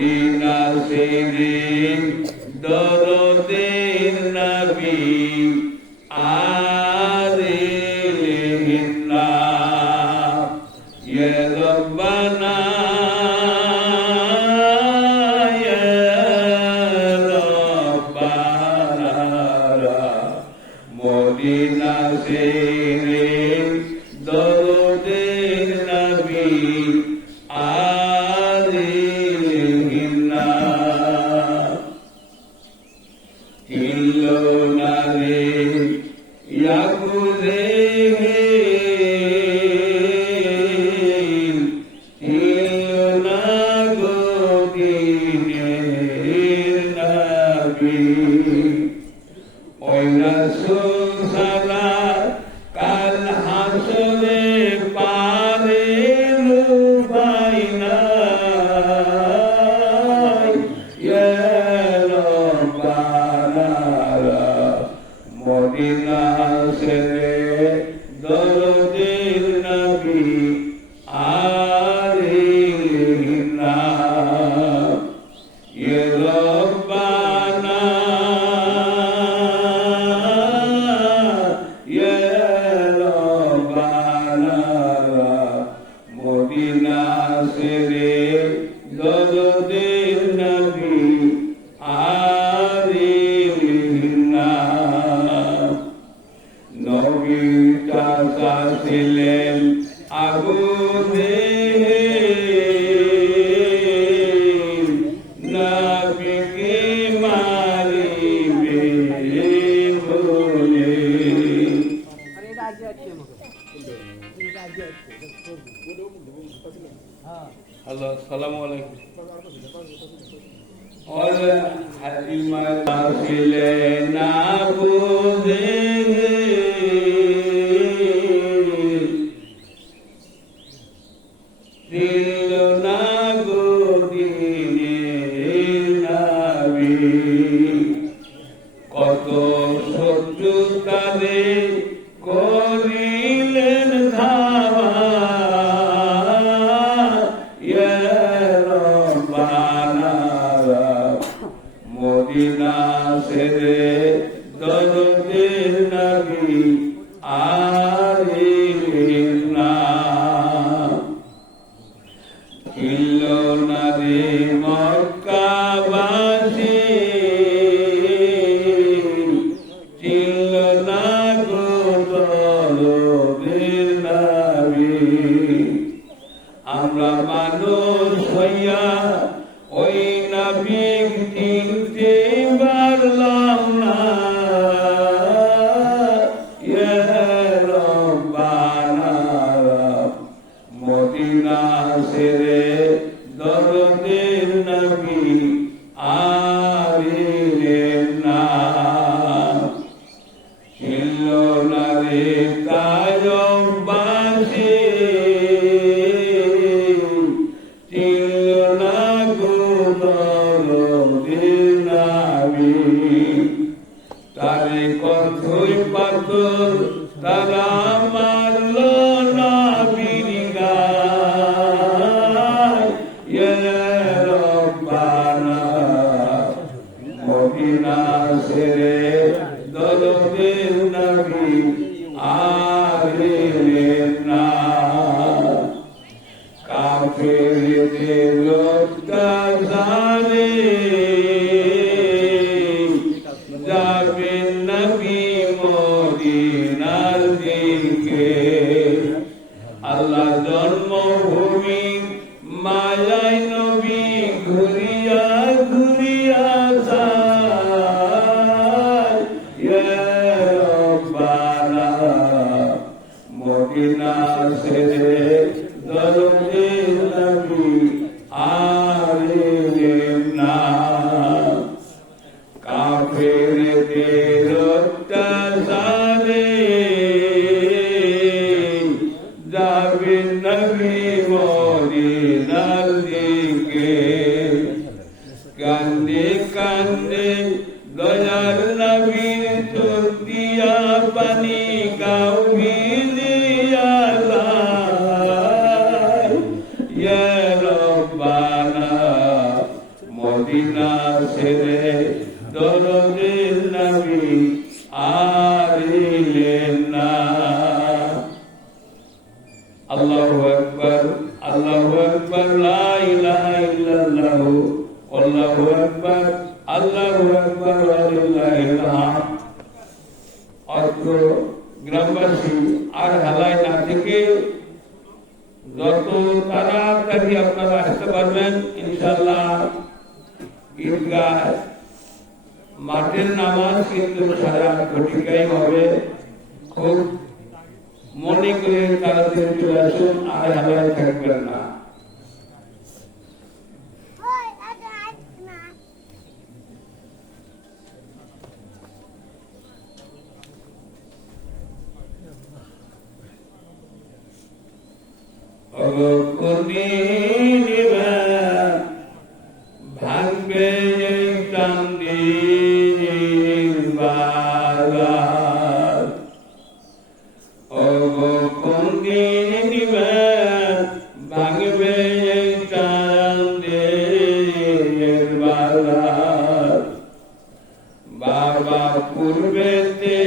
Medina ছেড়ে দরদের নবী আর এলেন না। ইয়া রব্বানা ইয়া রব্বানা মদিনা ছেড়ে দরদের নবী আর এলেন না। কাল হাসরে পারে লুবাইনা মদিনা ছেড়ে দরদের নবী আর এলেন না। ইয়া রব্বানা ইয়া রব্বানা মদিনা ছেড়ে দরদের নবী আর এলেন না। নবীর চাচা ছিলেন আবু জেহেল, নবীকে মারিবে বলে। হ্যালো, আসসালামু আলাইকুম। হালিমা ছিলেন আবু জেহেল, দিল না গদিনের নবী। কত শত্রু তাদের করিলেন ধাওয়া, ইয়া রব্বানা মদিনা ছেড়ে দরদের নবী আর এলেন না। ছিল না রে মক্কাবাসী, ছিল না গো দরদের নবী। আমরা মানুষ হইয়া ওই নবী চিনতে পারলাম না। ইয়া রব্বানা মদিনা ছেড়ে দরদের নবী আর এলেন না। ছিল না রে কায়বাসী, ছিল না গো দরদের নবী। তারে কণ্ঠই পাথর তারা মারল নবীর গায়। ইয়া রব্বানা মদিনা ছেড়ে দরদের নবী আর এলেন না। কাফেরদের অত্যাচারে যাবেন নবী মদিনার দিকে। আল্লাহ জন্মভূমি মায়ায় নবী ঘুরিয়া ঘুরিয়া যায়। ইয়া রব্বানা মদিনা ছেড়ে দরদের নবী আর এলেন না। মদিনা ছেড়ে দরদের নবী আইলেন না। আল্লাহু আকবার, আল্লাহু আকবার, লা ইলাহা ইল্লাল্লাহ, আল্লাহু আকবার, আল্লাহু আকবার, ওয়া লিল্লাহিল হামদ। অত্র গ্রামবাসী আর হালায় না থেকে যত তাড়াতাড়ি আপনারা আসতে পারবেন ইনশাআল্লাহ ঈদগাহ মাঠের নামাজ কিন্তু 8:30 ঘটিকায় হবে। খুব মনে করে তাড়াতাড়ি চলে আসুন, আর হালায় থাকবেন না। ভাঙবে চান্দির বাজার, ভাঙবে চান্দির বাজার। বাবা পূর্বেতে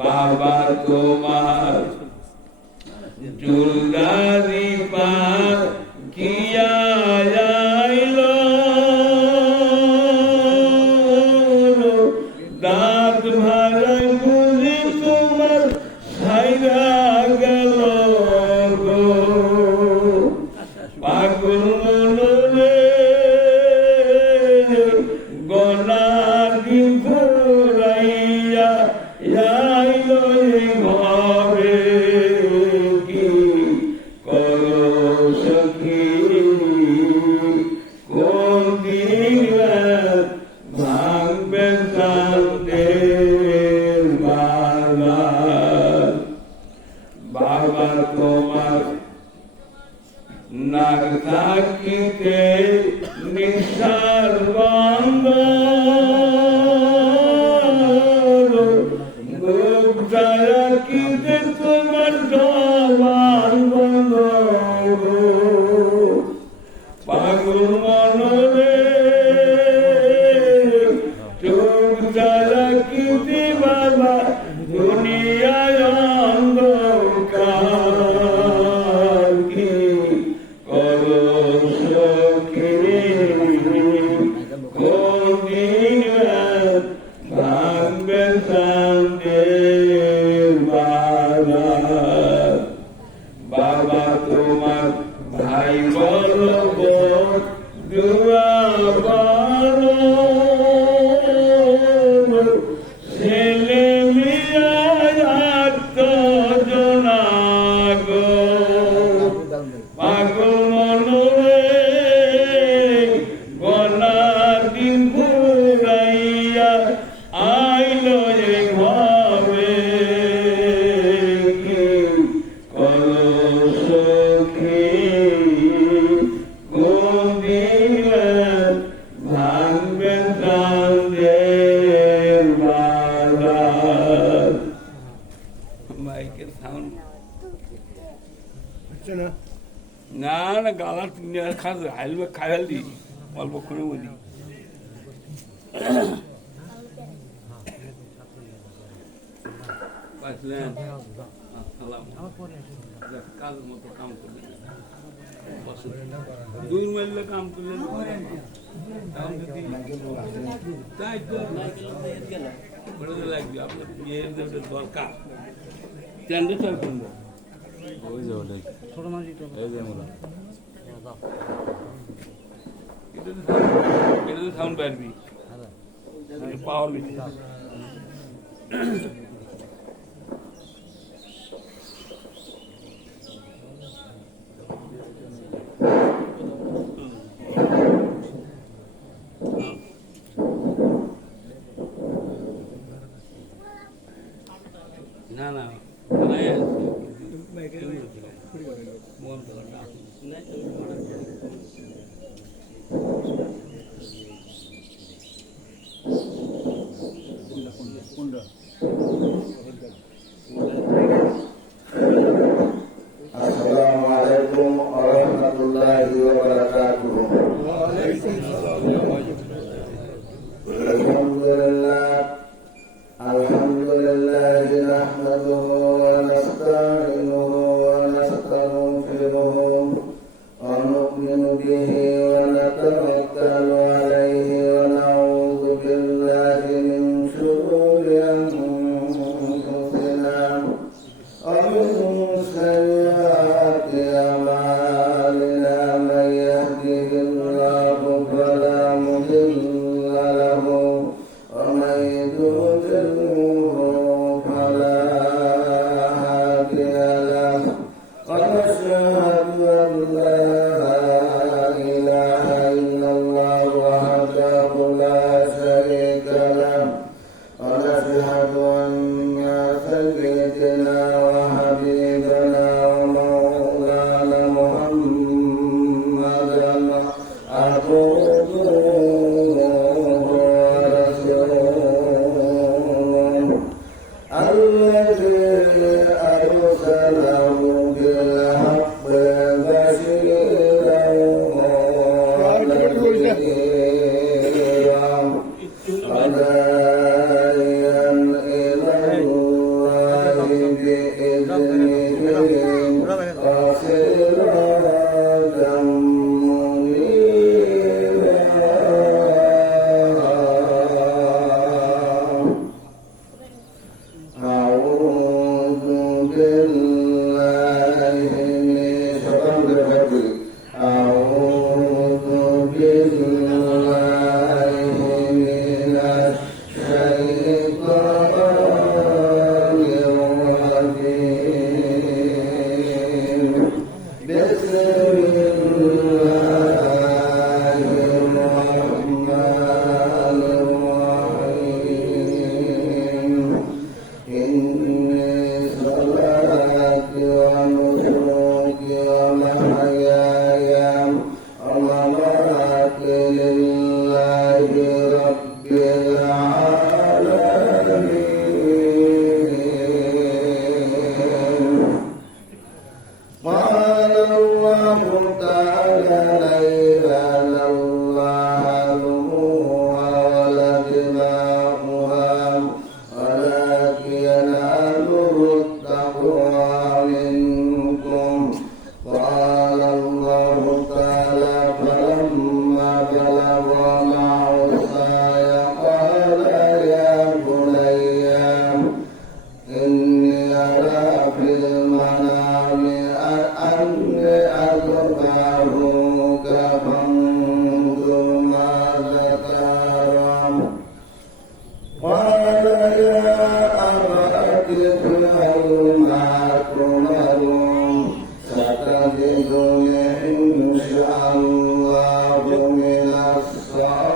বাবা তোমার জুলদারি পার কিয়া আইলো, দাঁত ভাড়া গুলি তোমার ছাইরা গেল গো। পাগল মনরে গলার দিন ঘুরাইয়া আইলো ঘরে, কি করো সখী কোন দিন ভাঙবে চাঁদের বাজার। বাবা তোমার নাক থাকিতে নিঃশ্বাস বন্ধ, রাখিতে তোমার জবান বন্ধ। পাগল মনরে চোখ রাখিতে বাবা দুনিয়ায় অন্ধকার, কি করো সখী কোন দিন ভাঙবে চাঁদের বাজার। বাবা তোমার ভাই বড় বোন দুয়া বড়, ছেলে মেয়ে আত্মজনা গো। পাগল মনরে গলার দিন ঘুরাইয়া আইলো ঘরে, কি করো সখী কোন দিন ভাঙবে চাঁদের বাজার। মাইকের সাউন্ড না না গালা খাস হাইলবে খাইল দি অল্প করে বলি। কাজ মতো কাম করলেন, দুই মাইলে কাম করলেন, তাই তো লাগবে আপনার বিয়ের দরকার। ছোট সাউন্ড পারবি পাওয়ার বেশি না না Assalamualaikum warahmatullahi wabarakatuh. Alhamdulillah nahmaduhu wa nasta'inuhu wa nastaghfiruhu wa nu'minu bihi wa natawakkalu alayhi wa na'udzu billahi min shururi anfusina wa min sayyiati a'malina man yahdihillahu fala mudilla lahu wa man yudlilhu fala hadiya lahu wa nashhadu an la ilaha illallah wahdahu la sharika lahu wa nashhadu anna sayyidina wa habibana wa maulana Muhammadan abduhu الذي أرسله بالحق بشيرا ونذيرا وداعيا إلى الله بإذنه وسراجا قال الله تعالى ليلا الله لموها ولدماؤها ولكن يناله التقوى منكم قال الله تعالى فلما بلغ معه السعي قال يا بني إني أرى في المنام أني أذبحك فانظر ماذا ترى قال يا أبت افعل ما تؤمر ستجدني إن شاء الله من الصابرين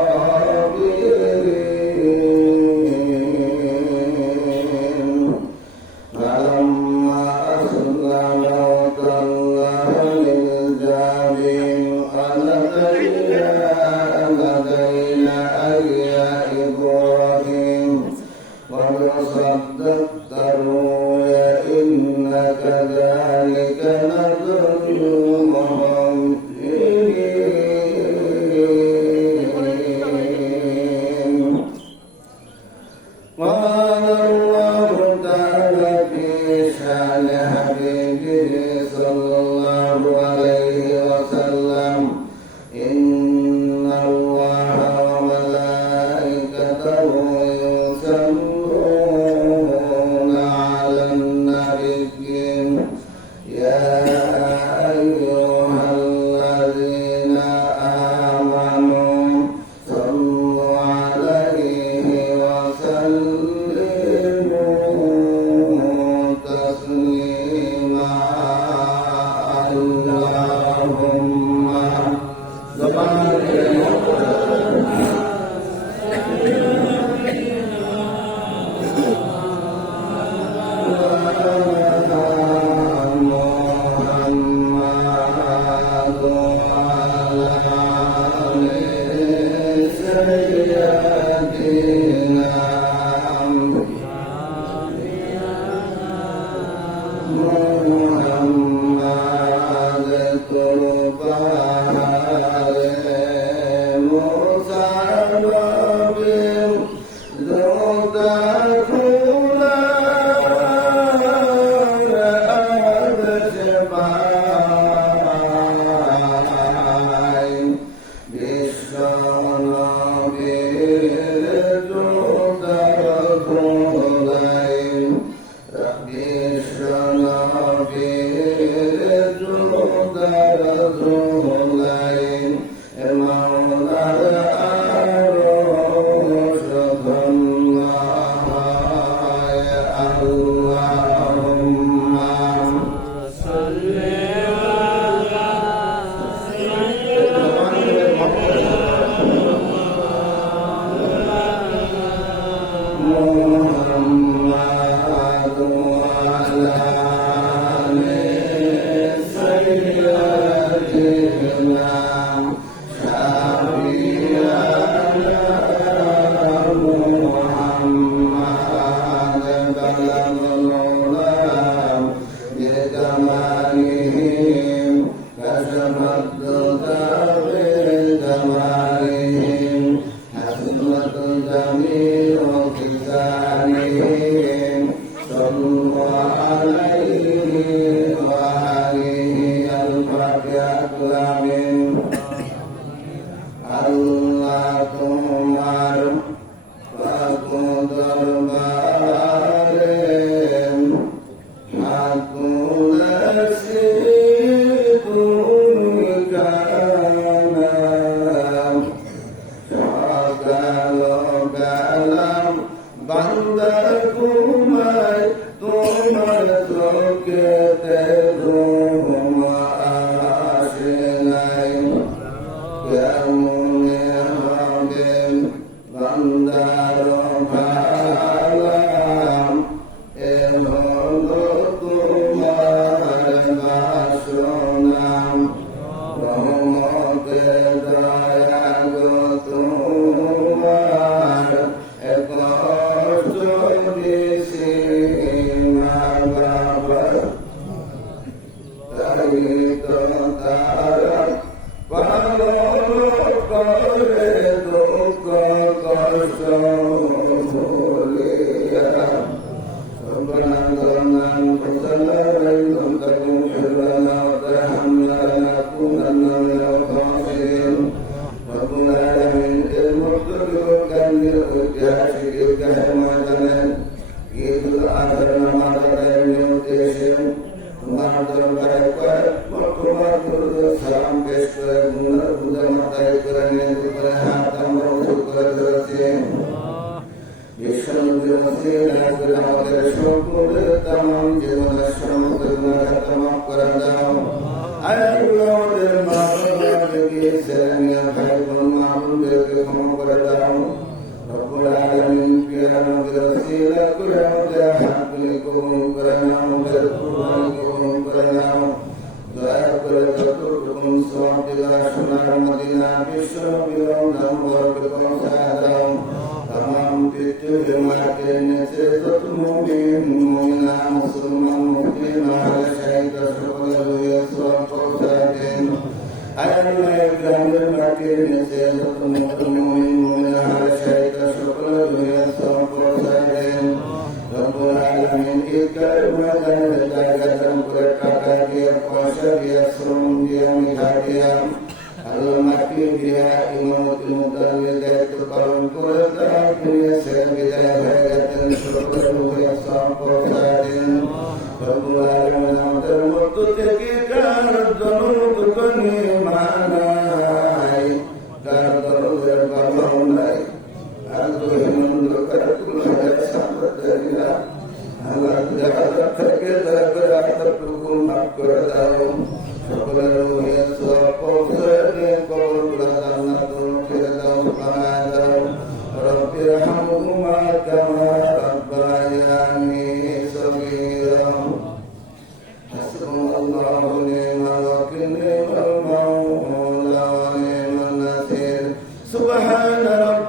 سبحان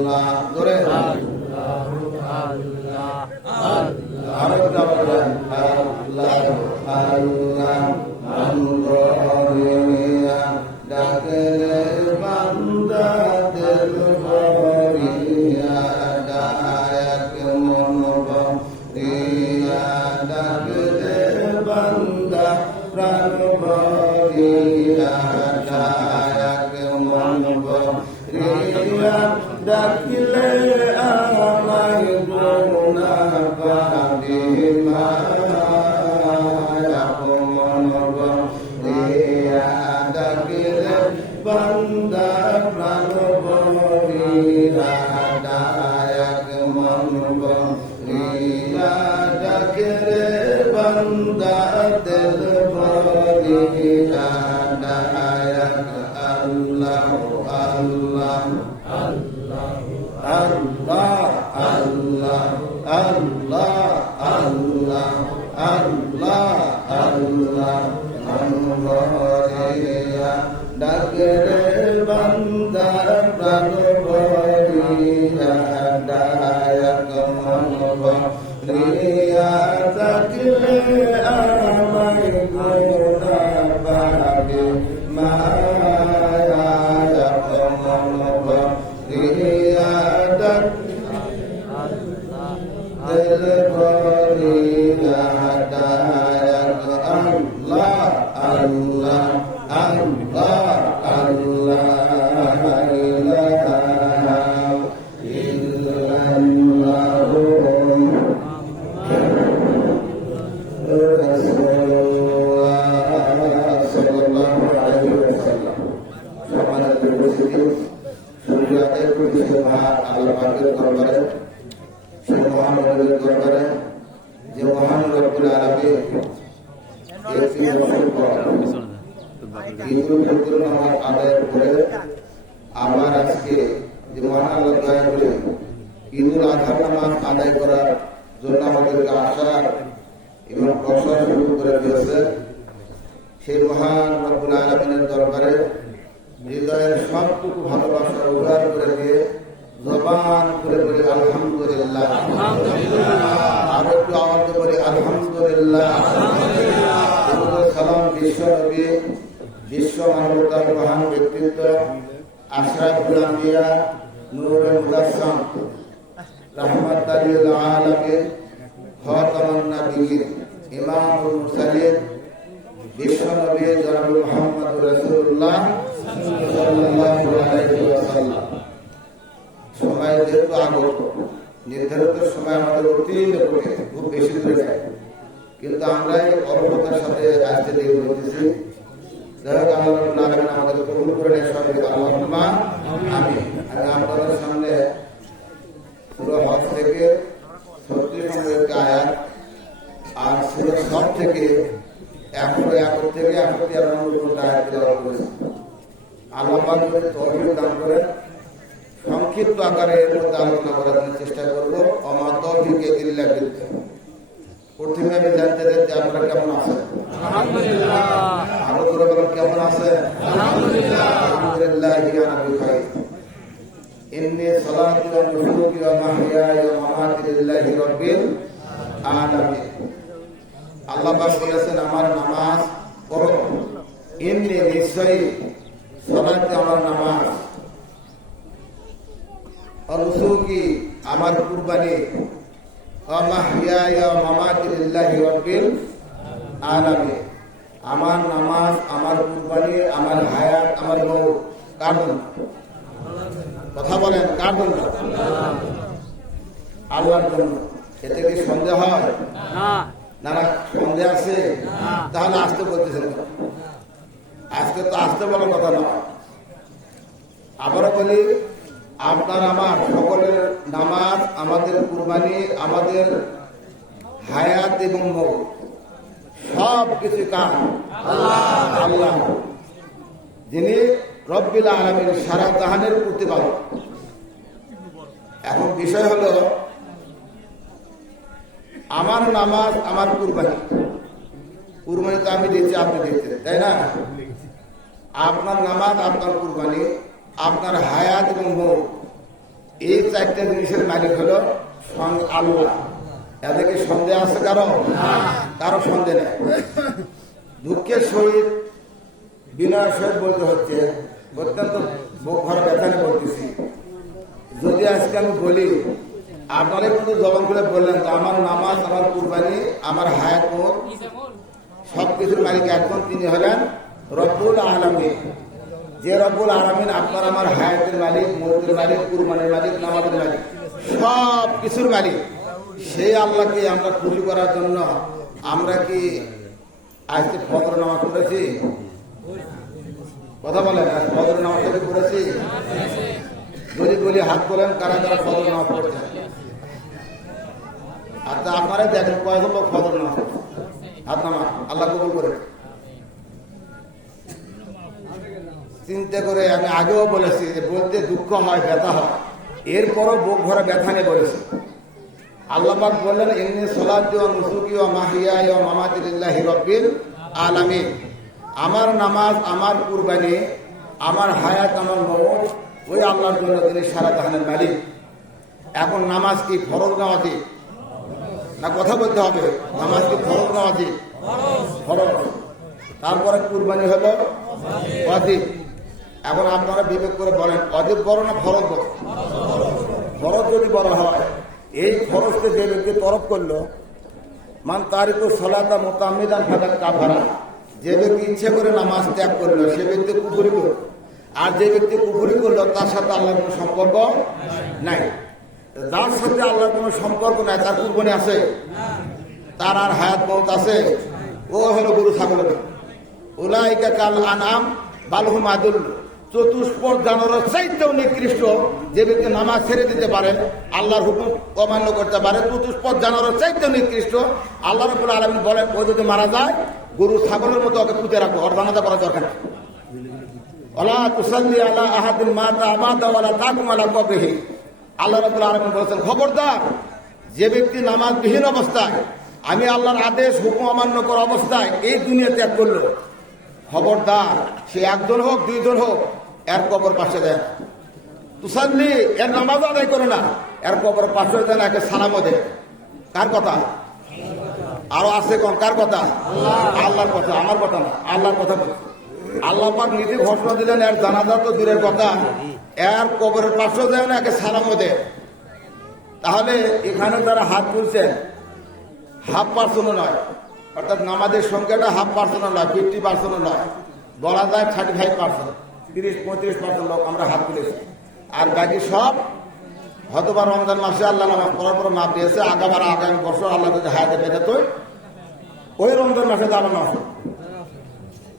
আল্লাহ ধরে আরো আল্লাহ আল্লাহ মনরিয়া ডাকলে বান্দা দিল ভরিয়া ডাক মনরিয়া ডাকলে বান্দা প্রাণ ভরিয়া ডাক মনরিয়া ডাকলে আমায় গুনা পাবে মায়া মনরিয়া ডাকলে বান্দা প্রাণ ভরিয়া ডাক মনরিয়া ডাকলে বান্দা দিল ভরিয়া ডাক আল্লাহ আল্লাহ আল্লাহ আল্লাহ আল্লাহ আল্লাহ আল্লাহ আল্লাহ মনরিয়া ডাকে বান্দা প্রাণ ভরিয়া ডাক মনরিয়া ডাকলে আমায় গুনা পাবে মায়া মনরিয়া ডাক দিল ভরিয়া ডাক আল্লাহ আল্লাহ আল্লাহ আল্লাহ ইলাহা ইল্লাল্লাহ রাসূলুল্লাহ সাল্লাল্লাহু আলাইহি ওয়াসাল্লাম। সম্মানিত উপস্থিতি, সূর্যোদয়ের প্রতি মহান আল্লাহ পাকের দরবারে, সেই মহান রবের দরবারে যে মহান রব্বুল আলামিন একটি বছর পর ঈদুল ফিতর নামাজ আদায়ের পরে আবার আজকে যে মহান আল্লাহ দয়া করে ঈদুল আজহা নামাজ আদায় করার জন্য আমাদেরকে আসার এবং প্রসার শুরু করে দিয়েছে, সেই মহান রব্বুল আলামিনের দরবারে হৃদয়ের সবটুকু ভালোবাসা উজাড় করে দিয়ে জবান করে বলি আলহামদুলিল্লাহ। আর একটু আওয়াজ করে আলহামদুলিল্লাহ। সালাম বিশ্ব নবী, বিশ্ব মানবতার মহান ব্যক্তিত্ব আশরাফুল আম্বিয়া নূরে মুজাসসাম রাহমাতাল লিল আলামিন খাতামুন নবিয়্যিন ইমামুল মুরসালিন বিশ্ব নবী জনাব মুহাম্মদুর রাসূলুল্লাহ সাল্লাল্লাহু আলাইহি ওয়াসাল্লাম। সময় যেহেতু আগত, নির্ধারিত সময় আমাদের অতিরিক্ত করে খুব বেশি দূরে যায়, কিন্তু আমরা এই অল্পতার সাথে আজকে দিয়ে বলতেছি, যাই হোক আল্লাহ রাব্বুল আলামিন আমাদের কবুল করে নেয় সবাই আল্লাহুম্মা আমিন। আমি আপনাদের সামনে সূরা হজ থেকে 36 নম্বর একটি আয়াত আর সূরা সব থেকে 101 থেকে 113 নম্বর আয়াত তেলাওয়াত করেছি। আল্লাহ পাক যদি তৌফিক দান করেন সংক্ষিপ্ত আকারে এর মধ্যে আলোচনা করার জন্য চেষ্টা করবো। আমা তৌফিক ইল্লা বিল্লাহ। প্রথমে আমি জানতে চাই যে আপনারা কেমন আছেন? আলহামদুলিল্লাহ। আরো করে বলেন কেমন আছেন? আলহামদুলিল্লাহ। আলহামদুলিল্লাহ ইয়া বিখাইর। ইন্নী সালাতু ওয়া নুসুকি ওয়া মাহইয়ায়া ওয়া মামাতি লিল্লাহি রাব্বিল আলামিন। আল্লাহ পাক বলেছেন আমার নামাজ পড়ো। ইন্নী নিশ্চয়ই সালাত আমার নামাজ, অনুসুকি আমার কুরবানি, মাহইয়ায়া ওয়া মামাতি লিল্লাহি রাব্বিল আলামিন। আমার নামাজ, আমার কুরবানি, আমার হায়াত, আমার মৌত কার জন্য? কথা বলেন কার জন্য? আল্লাহর জন্য। এতে কি সন্দেহ হয়? না না, সন্দেহ আছে? তাহলে আসতে বলতেছেন, আজকে তো আসতে বলার কথা না। আবারও বলি, আপনার আমার সকলের নামাজ, আমাদের কুরবানি, আমাদের হায়াত এবং মৌত সব কিছু কার? আল্লাহ, যিনি রব্বিল আলামিন, সারা জাহানের প্রতিপালক। এখন বিষয় হলো আমার নামাজ, আমার কুরবানি। কুরবানি তো আমি দিচ্ছি, আপনি দিচ্ছেন, তাই না? আপনার নামাজ, আপনার কুরবানি, আপনার হায়াত এবং মৌত এই চারটা জিনিসের মালিক হলো আল্লাহ। এদেরকে সন্দেহ আছে কারো? কারো সন্দেহ নেই। দুঃখের সহিত বিনয়ের সহিত বলতে হচ্ছে, অত্যন্ত বুক ভরা ব্যথা নিয়ে বলতেছি, যদি আজকে আমি বলি আপনারা কিন্তু জবান করে বললেন তো আমার নামাজ, আমার কুরবানি, আমার হায়াত মত সবকিছুর মালিক একজন, তিনি হলেন রব্বুল আলামিন। যে রব্বুল আলামিন আপনার আমার হায়াতের মালিক, মৌতের মালিক, কুরবানির মালিক, নামাজের মালিক, সব কিছুর মালিক, সেই আল্লাহকে আমরা খুশি করার জন্য আমরা কি আজকে ফজর নামাজ পড়েছি? কথা বলেন, ফজর নামাজ পড়েছি? যদি বলি হাত তোলেন কারা কারা ফজর নামাজ পড়ছেন? আচ্ছা আপনারা দেখেন কয়জন লোক ফজর নামাজ পড়ছে? হাত নামা, আল্লাহ কবুল করে। চিন্তা করে আমি আগেও বলেছি যে বলতে দুঃখ হয়, ব্যথা হয়, এরপরও বুক ভরা ব্যথা নিয়ে বলেছি। আল্লাহ পাক বললেন, ইন্নী সলাতি ওয়া নুসুকি ওয়া মাহইয়ায়া ওয়া মামাতি লিল্লাহি রাব্বিল আলামিন। আমার নামাজ, আমার কুরবানি, আমার হায়াত, আমার মওত ওই আল্লাহর জন্য, তিনি সারা জাহানের মালিক। এখন নামাজ কি ফরজ না ওয়াজিব? না কথা বলতে হবে, নামাজ কি ফরজ না ওয়াজিব? ফরজ। তারপরে কুরবানি হলো ওয়াজিব। এখন আপনারা বিবেক করে বলেন, ওয়াজিব বড় না ফরজ বড়? ফরজ যদি বড় হয়, এই ফরজকে যে ব্যক্তি তরফ করলো, মান তারিকু সালাতা মুতাআম্মিদান ফাকাদ কাফারা, যে ব্যক্তি ইচ্ছে করে নামাজ ত্যাগ করলো সে ব্যক্তি কুফরি করলো। আর যে ব্যক্তি কুফরি করলো তার সাথে আল্লাহর কোনো সম্পর্ক নাই। যার সাথে আল্লাহর কোনো সম্পর্ক নাই তার কুরবানি আছে? তার আর হায়াত মওত আছে? ও হলো গরু ছাগল। উলাইকা কাল আনআম বাল হুম আদুল। চতুষ্পদ জানোয়ারের চাইতেও নিকৃষ্ট যে ব্যক্তি নামাজ ছেড়ে দিতে পারে, আল্লাহর হুকুম অমান্য করতে পারে, চতুষ্পদ জানোয়ারের চাইতেও নিকৃষ্ট। আল্লাহ রাব্বুল আলামিন বলেন, ও যদি মারা যায় গরু ছাগলের মতো ওকে পুঁতে রাখো, ওর জানাজা করার দরকার নেই। ওয়ালা তুসাল্লি আলা আহাদিন মাতা আবাদা ওয়ালা তাকুম আলা কবরিহি। আল্লাহ রাব্বুল আলামিন বলেছেন, খবরদার যে ব্যক্তি নামাজবিহীন অবস্থায়, আমি আল্লাহর আদেশ হুকুম অমান্য করা অবস্থায় এই দুনিয়া ত্যাগ করলো, খবরদার সে একজন হোক দুইজন হোক, এর কবর পাশে দেয় তুসাল্লি, এর নামাজ আদায় করে না, এর কবর পাশে দেন, একে সালামও দেয়। কার কথা? আরো আছে কম? কার কথা? আল্লাহর কথা, আমার কথা না, আল্লাহর কথা বলছে। আল্লাহ পাক নিজে ঘোষণা দিলেন, এর জানাজা তো দূরের কথা, এর কবরের পাশেও দেয় না, একে সালামও দেয়। তাহলে এখানে যারা হাত তুলছেন 1/2% নয়, অর্থাৎ নামাজের সংখ্যাটা 1/2% নয়, 50% নয়, বলা যায় 35%, 30-35% লোক আমরা হাত তুলেছি। আর বাকি সব হয়তোবা রমজান মাসে আল্লাহ নামাজ পড়ার পর মাপ দিয়েছে, আগামী বছর আল্লাহ যদি হায়াতে বেঁধে তো ওই রমজান মাসে তো আবার নামাজ,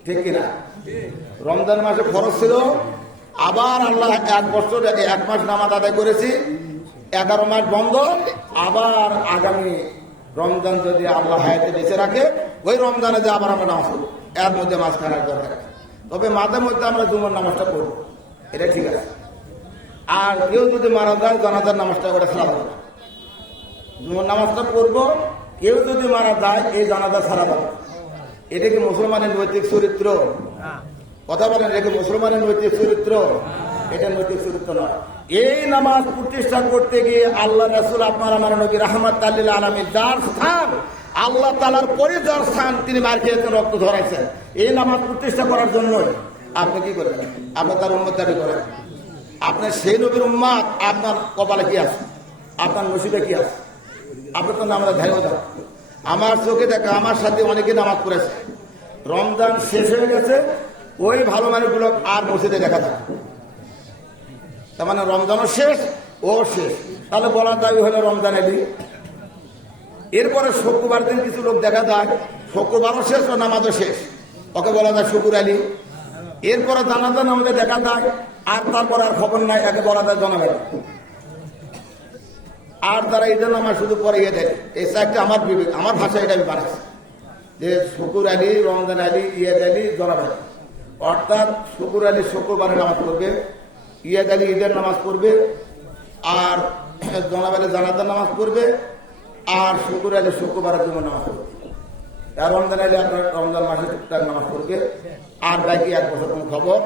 ঠিক কিনা? রমজান মাসে খরচ ছিল, আবার আল্লাহ 1 বছর 1 মাস নামাজ আদায় করেছি, 11 মাস বন্ধ, আবার আগামী রমজান যদি আল্লাহ হায়াতে বেঁচে রাখে ওই রমজানে যে আবার আমরা নামাজ পড়ব, এর মধ্যে মাঝখানের দরকার। তবে মাঝে মধ্যে আমরা জুমার নামাজটা পড়বো, এটা ঠিক আছে। আর কেউ যদি মারা যায় জানাজার নামাজটা করে ছাড়া যাবে না, জুমার নামাজটা পড়বো। কেউ যদি মারা যায় এই জানাজা ছাড়া যাবে। এটা কি মুসলমানের নৈতিক চরিত্র? কথা বলেন, এটা কি মুসলমানের নৈতিক চরিত্র? এটা নৈতিক চরিত্র নয়। এই নামাজ প্রতিষ্ঠা করতে গিয়ে আল্লাহ রাসূল, আপনার আমার নবী রাহমাতুল লিল আলামিন, যার স্থান আল্লাহ তাআলার পরে যার স্থান, তিনি মার খেয়েছেন, রক্ত ঝরাইছেন, এই নামাজ প্রতিষ্ঠা করার জন্য আপনি কি করেন? আপনি তার উম্মত দাবি করেন। আপনি সেই নবীর উম্মত, আপনার কপালে কি আছে? আপনার নসিবে কি আছে? আপনি তো নামাজ ধারেও যান। আমার চোখে দেখা, আমার সাথে অনেকে নামাজ পড়েছে, রমজান শেষ হয়ে গেছে, ওই ভালো মানুষগুলো আর মসজিদে দেখা যায়। তার মানে রমজানও শেষ, ও শেষ। তাহলে বলার দাবি হলো রমজান এলি। এরপরে শুক্রবার দিন কিছু লোক দেখা যায়, শুক্রবারও শেষ ও নামাজও শেষ, ওকে বলা যায় শুকুর আলী। এরপরে জানাজা নামাজে দেখা যায়, আর তারপর আর খবর নাই, একে বলা যায় জনাবেন। আর যারা ঈদের নামাজ শুধু পরে দেয়, এই চারটে আমার বিবেক, আমার ভাষায় এটা আমি বানাচ্ছি যে শুকুর আলী, রমজান আলী, ঈদ আলী, জনাবেন। অর্থাৎ শুকুর আলী শুক্রবারে নামাজ পড়বে, ঈদ আলী ঈদের নামাজ পড়বে, আর জনাব আলী জানাজার নামাজ পড়বে, আর শুকুর আলী শুক্রবারের জন্য নামাজ পড়বে, আর রমজান আলী আপনার রমজান মাসে টুকটাক নামাজ পড়বে, আর বাকি 1 বছর কোনো খবর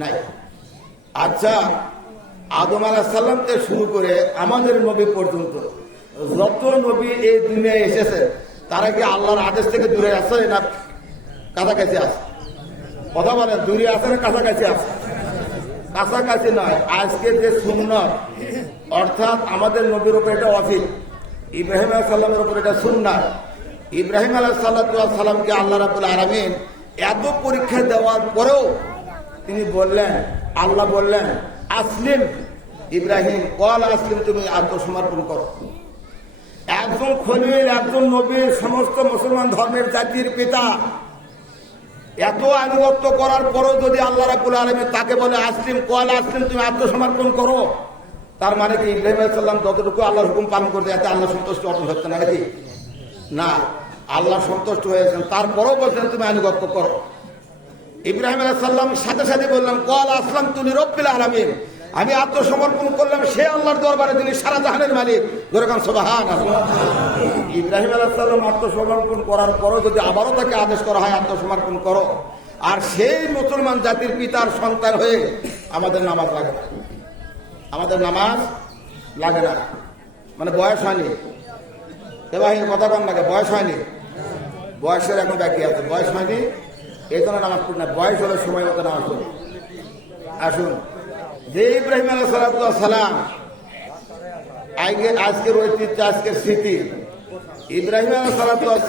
নাই। আচ্ছা, আদম আলাইহিস সালাম থেকে শুরু করে আমাদের নবী পর্যন্ত যত নবী এই দুনিয়ায় এসেছে তারা কি আল্লাহর আদেশ থেকে দূরে আছে না কাছাকাছি আছে? কথা বলেন, দূরে আছে না কাছাকাছি আছে? কাছাকাছি নয়। আজকে যে সুন্নাত, অর্থাৎ আমাদের নবীর উপর এটা ওয়াজিব, ইব্রাহিম আলাইহিস সালামের উপর এটা সুন্নাত। ইব্রাহিম আলাইহিস সালামকে আল্লাহ রাব্বুল আলামিন এত পরীক্ষা দেওয়ার পরেও তিনি বললেন, আল্লাহ বললেন আসলিম ইব্রাহিম, কল আসলিম, তুমি আত্মসমর্পণ করো। একজন খলিল, একজন নবীর, সমস্ত মুসলমান ধর্মের জাতির পিতা, এত আনুগত্য করার পরও যদি আল্লাহ রাব্বুল আলামিন তাকে বলে আসলিম, কল আসলিম, তুমি আত্মসমর্পণ করো, তার মানে কি ইব্রাহিম আলাইহিস সালাম যতটুকু আল্লাহর হুকুম পালন করতে এতে আল্লাহ সন্তুষ্ট অর্জন হচ্ছে না নাকি? না, আল্লাহ সন্তুষ্ট হয়েছেন, তারপরেও বলছেন তুমি আনুগত্য করো। ইব্রাহিম আলাইহিস সালাম সাথে সাথে বললাম কল আসলাম তুলি রব্বিল আলামিন, আমি আত্মসমর্পণ করলাম সে আল্লাহর দরবারে যিনি সারা জাহানের মালিক। যেরকম সুবহানাল্লাহ। ইব্রাহিম আলাইহিস সালাম আত্মসমর্পণ করার পরও যদি আবারও তাকে আদেশ করা হয় আত্মসমর্পণ করো, আর সেই মুসলমান জাতির পিতার সন্তান হয়ে আমাদের নামাজ লাগে না, আমাদের নামাজ লাগে না, মানে বয়স হয়নি। এবার কথা কম লাগে, বয়স হয়নি, বয়সের এখন বাকি আছে, বয়স হয়নি এই জন্য নামাজ পড়ি না, বয়স হলে সময় মতো নামাজ পড়ি। আসুন, যে ইব্রাহিম আলাইহিস সালাম আজকের ঐতিহ্য, আজকের স্মৃতি, ইব্রাহিম আলাইহিস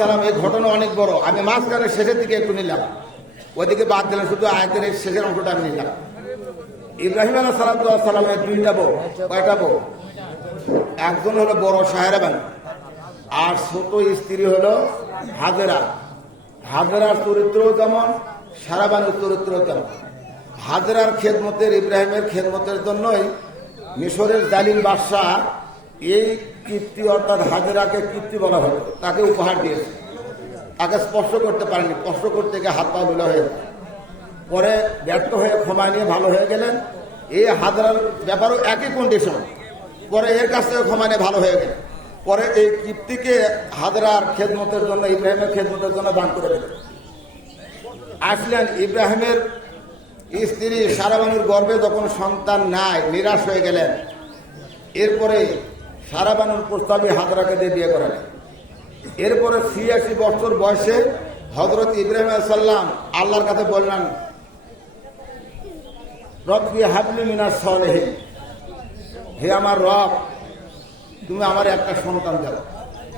সালাম, এই ঘটনা অনেক বড়। আমি মাঝখানে শেষের দিকে একটু নিলাম, ওইদিকে বাদ দিলাম, শুধু আয়াতের শেষের অংশটা আমি নিলাম। ইব্রাহিম আলাইহিস সালামের দুইটা বউ, কয়টা বউ? একজন হলো বড় সাহেরা বানু, আর ছোট স্ত্রী হলো হাজেরা। হাজেরার চরিত্র যেমন, সারা বানুর চরিত্র তেমন। হাজেরার খেদমতের, ইব্রাহিমের খেদমতের জন্যই মিশরের জালিম বাদশাহ এই কীর্তি, অর্থাৎ হাজেরাকে কীর্তি বলা হতো, তাকে উপহার দিয়েছে। তাকে স্পর্শ করতে পারেনি, স্পর্শ করতে গিয়ে হাত পা ধুলা হয়ে গেল। পরে ব্যর্থ হয়ে ক্ষমা নিয়ে ভালো হয়ে গেলেন। এই হাজেরার ব্যাপারও একই কন্ডিশন, পরে এর কাছ থেকে ক্ষমা নিয়ে ভালো হয়ে গেল। পরে এই কীর্তিকে হাজেরার খেদমতের জন্য, ইব্রাহিমের খেদমতের জন্য দান করে দিলেন। আসলেন ইব্রাহিমের স্ত্রী সারা বানুর গর্ভে যখন সন্তান নাই, নিরাশ হয়ে গেলেন। এরপরে সারা বানুর প্রস্তাবে হাজেরাকে দিয়ে বিয়ে করালেন। এরপরে ৮৬ বছর বয়সে হযরত ইব্রাহিম আলাইহিস সালাম আল্লাহর কাছে বললেন রব্বি হাবলি মিনাস সালিহিন, হে আমার রব, তুমি আমার একটা সন্তান দাও।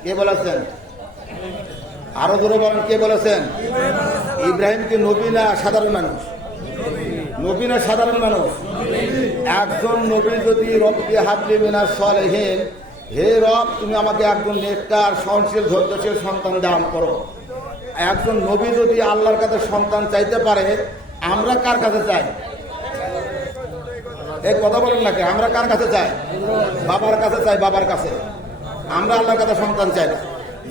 কে বলেছেন? আরো জোরে বলেন, কে বলেছেন? ইব্রাহিম কি নবী না সাধারণ মানুষ? নবী না সাধারণ মানুষ? একজন নবী যদি রব্বি হাবলি মিনাস সালিহিন, হে রব তুমি আমাকে একজন নেককার, সহনশীল, ধৈর্যশীল সন্তান দান করো। একজন নবী যদি আল্লাহর কাছে সন্তান চাইতে পারে, আমরা কার কাছে চাই? এই কথা বলেন নাকি? আমরা কার কাছে চাই? বাবার কাছে চাই, বাবার কাছে। আমরা আল্লাহর কাছে সন্তান চাই না।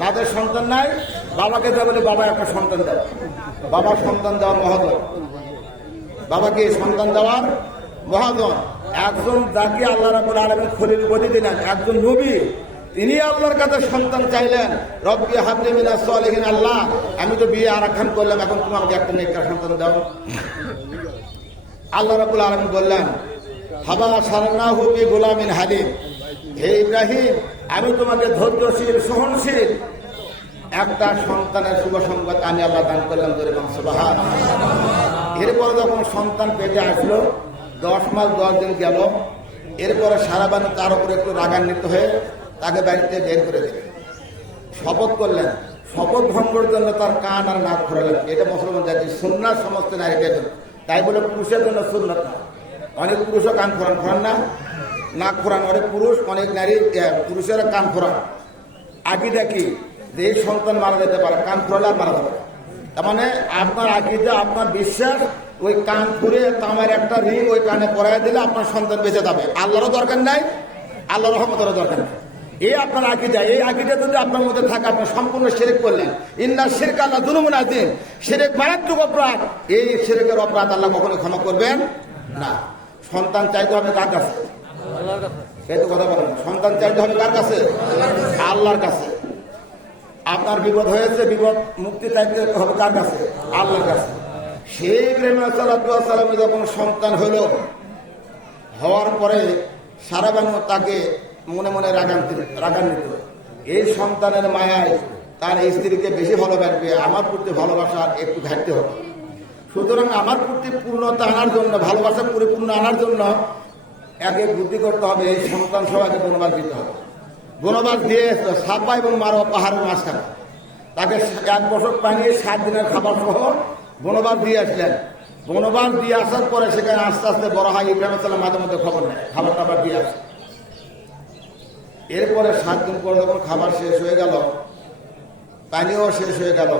যাদের সন্তান নাই, বাবাকে দেয় বলে বাবা একটা সন্তান দেয়। বাবার সন্তান দেওয়ার মহাজন, বাবাকে সন্তান দেওয়ার মহাজন। একজন যাকে আল্লাহ রাব্বুল আলামিন খলিল বলে দিলেন, একজন নবী, তিনি আল্লাহর কাছে সন্তান চাইলেন, রব্বি হাবলি মিনাস সালিহিন, আল্লাহ আমি তো বিয়ে আরাকান করলাম, এখন তুমি আমাকে একটা নেককার সন্তান দাও। আল্লাহ রাব্বুল আলামিন বললেন হাবা সারনাহু বি গুলামিন হালিম, হে ইব্রাহিম আমি তোমাকে ধৈর্যশীল, সহনশীল একটা সন্তানের শুভ সংবাদ আমি আল্লাহ দান করলাম। সুবহানাল্লাহ। এরপরে যখন সন্তান পেটে আসলো, 10 মাস 10 দিন গেল। এরপরে সারা বানু তার উপরে একটু রাগান্বিত হয়ে তাকে বাড়িতে বের করে দিলেন। শপথ করলেন, শপথ ভঙ্গের জন্য তার কান আর নাক খোরালেন। এটা মুসলমান জাতির সুন্নাত, সমস্ত নারীদের জন্য। তাই বলে পুরুষের জন্য সুন্নাত না। অনেক পুরুষও কান খোরান না, নাক খোরান। অনেক পুরুষ, অনেক নারী, পুরুষেরা কান খোরান। আকিদা কি? যে সন্তান মারা যেতে পারে, কান খোরালে আর মারা যাবে। তার মানে আপনার আকিদা, আপনার বিশ্বাস, ওই কান খুঁড়ে তামার একটা রিং ওই কানে পরাই দিলে আপনার সন্তান বেঁচে যাবে। আল্লাহরও দরকার নাই, আল্লাহর রহমতেরও দরকার নেই। এই আপনার আকিদা। এই আকিদা যদি আপনার মধ্যে থাকে, আপনি সম্পূর্ণ শিরক করলেন। ইন্না শিরকা লাযুলুমুন আযীম, শিরক মারাত্মক অপরাধ। এই শিরকের অপরাধ আল্লাহ কখনো ক্ষমা করবেন না। সন্তান চাইতে হবে কার কাছে? আল্লাহর কাছে। এই তো কথা বলেন, সন্তান চাইতে হবে কার কাছে? আল্লাহর কাছে। আপনার বিপদ হয়েছে, বিপদ মুক্তি চাইতে হবে কার কাছে? আল্লাহর কাছে। সেই ইব্রাহিম আলাইহিস সালাম যখন সন্তান হলো, হওয়ার পরে সারা বানু তাকে মনে মনে রাগান্বিত। এই সন্তানের মায়ায় তার স্ত্রীকে বেশি ভালোবাসবে, আমার প্রতি ভালোবাসার একটু ঘাটতি হবে। সুতরাং আমার প্রতি পূর্ণতা আনার জন্য, ভালোবাসা পরিপূর্ণ আনার জন্য একে বুদ্ধি করতে হবে, এই সন্তান সবাইকে বনবাস দিতে হবে। বনবাস দিয়ে সাব্বা এবং মারোয়া পাহাড়ের মাঝখানে তাকে 1 বছর পানি 7 দিনের খাবার সহ বনবাস দিয়ে আসলেন। বনবাস দিয়ে আসার পরে সেখানে আস্তে আস্তে বড় হয়। ইব্রাহিম সাল্লাম মাঝে মধ্যে খবর নেয়, খাবার টাবার দিয়ে আসে। এরপরে 7 দিন পর যখন খাবার শেষ হয়ে গেল, পানিও শেষ হয়ে গেল,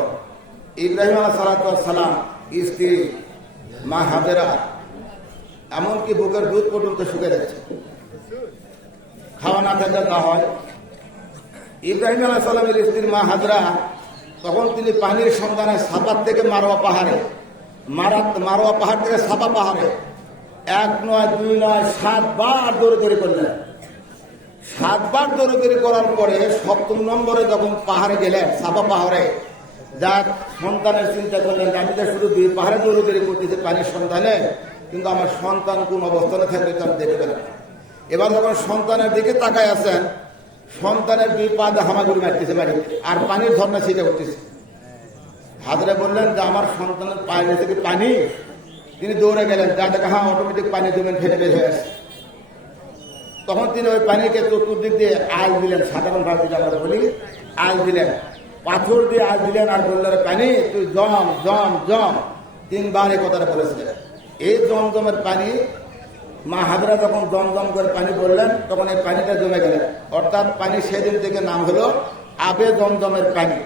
ইব্রাহিম আলাইহিসসালাম স্ত্রী মা হাজেরা এমনকি বুকের দুধ পর্যন্ত শুকিয়ে যাচ্ছে, খাওয়া না থাকলে না হয়। ইব্রাহিম আলাইহিস সালামের স্ত্রী মা হাজরা তখন তিনি পানির সন্ধানে সাফা থেকে মারোয়া পাহাড়ে, মারোয়া পাহাড় থেকে সাফা পাহাড়ে 1 নয় 2 নয় 7 বার দৌড়াদৌড়ি করলেন। 7 বার দৌড়াদৌড়ি করার পরে 7ম নম্বরে যখন পাহাড়ে গেলেন, সাফা পাহাড়ে, যার সন্তানের চিন্তা করলেন, আমি তো শুধু 2 পাহাড়ে দৌড়াদৌড়ি করতেছি পানির সন্ধানে, কিন্তু আমার সন্তান কোন অবস্থানে থাকবে তা আমি দেখে পেলাম। এবার যখন সন্তানের দিকে তাকায় আছেন, সন্তানের 2 পা দিয়ে হামাগুড়ি মারতেছে বাড়িতে, আর পানির ঝর্ণা ছিটে উঠতেছে। হাজরা বললেন যে আমার সন্তানের পায়ের নিচে কি পানি? তিনি দৌড়ে গেলেন, যা দেখা হ্যাঁ অটোমেটিক পানি জমেন ফেটে বের হয়ে আসে। তখন তিনি ওই পানিকে চতুর্দিক দিয়ে আল দিলেন, সাধারণ ভাবে আমরা বলি আল দিলেন, পাথর দিয়ে আল দিলেন, আর বললেন পানি তুই জম জম জম। 3 বার এই কথাটা বলেছিলেন। এই জমজমের পানি মা হাজরা যখন জমজম করে পানি বললেন, তখন এই পানিটা জমে গেলেন। অর্থাৎ পানি সেদিন থেকে নাম হলো আবে জমজমের পানি।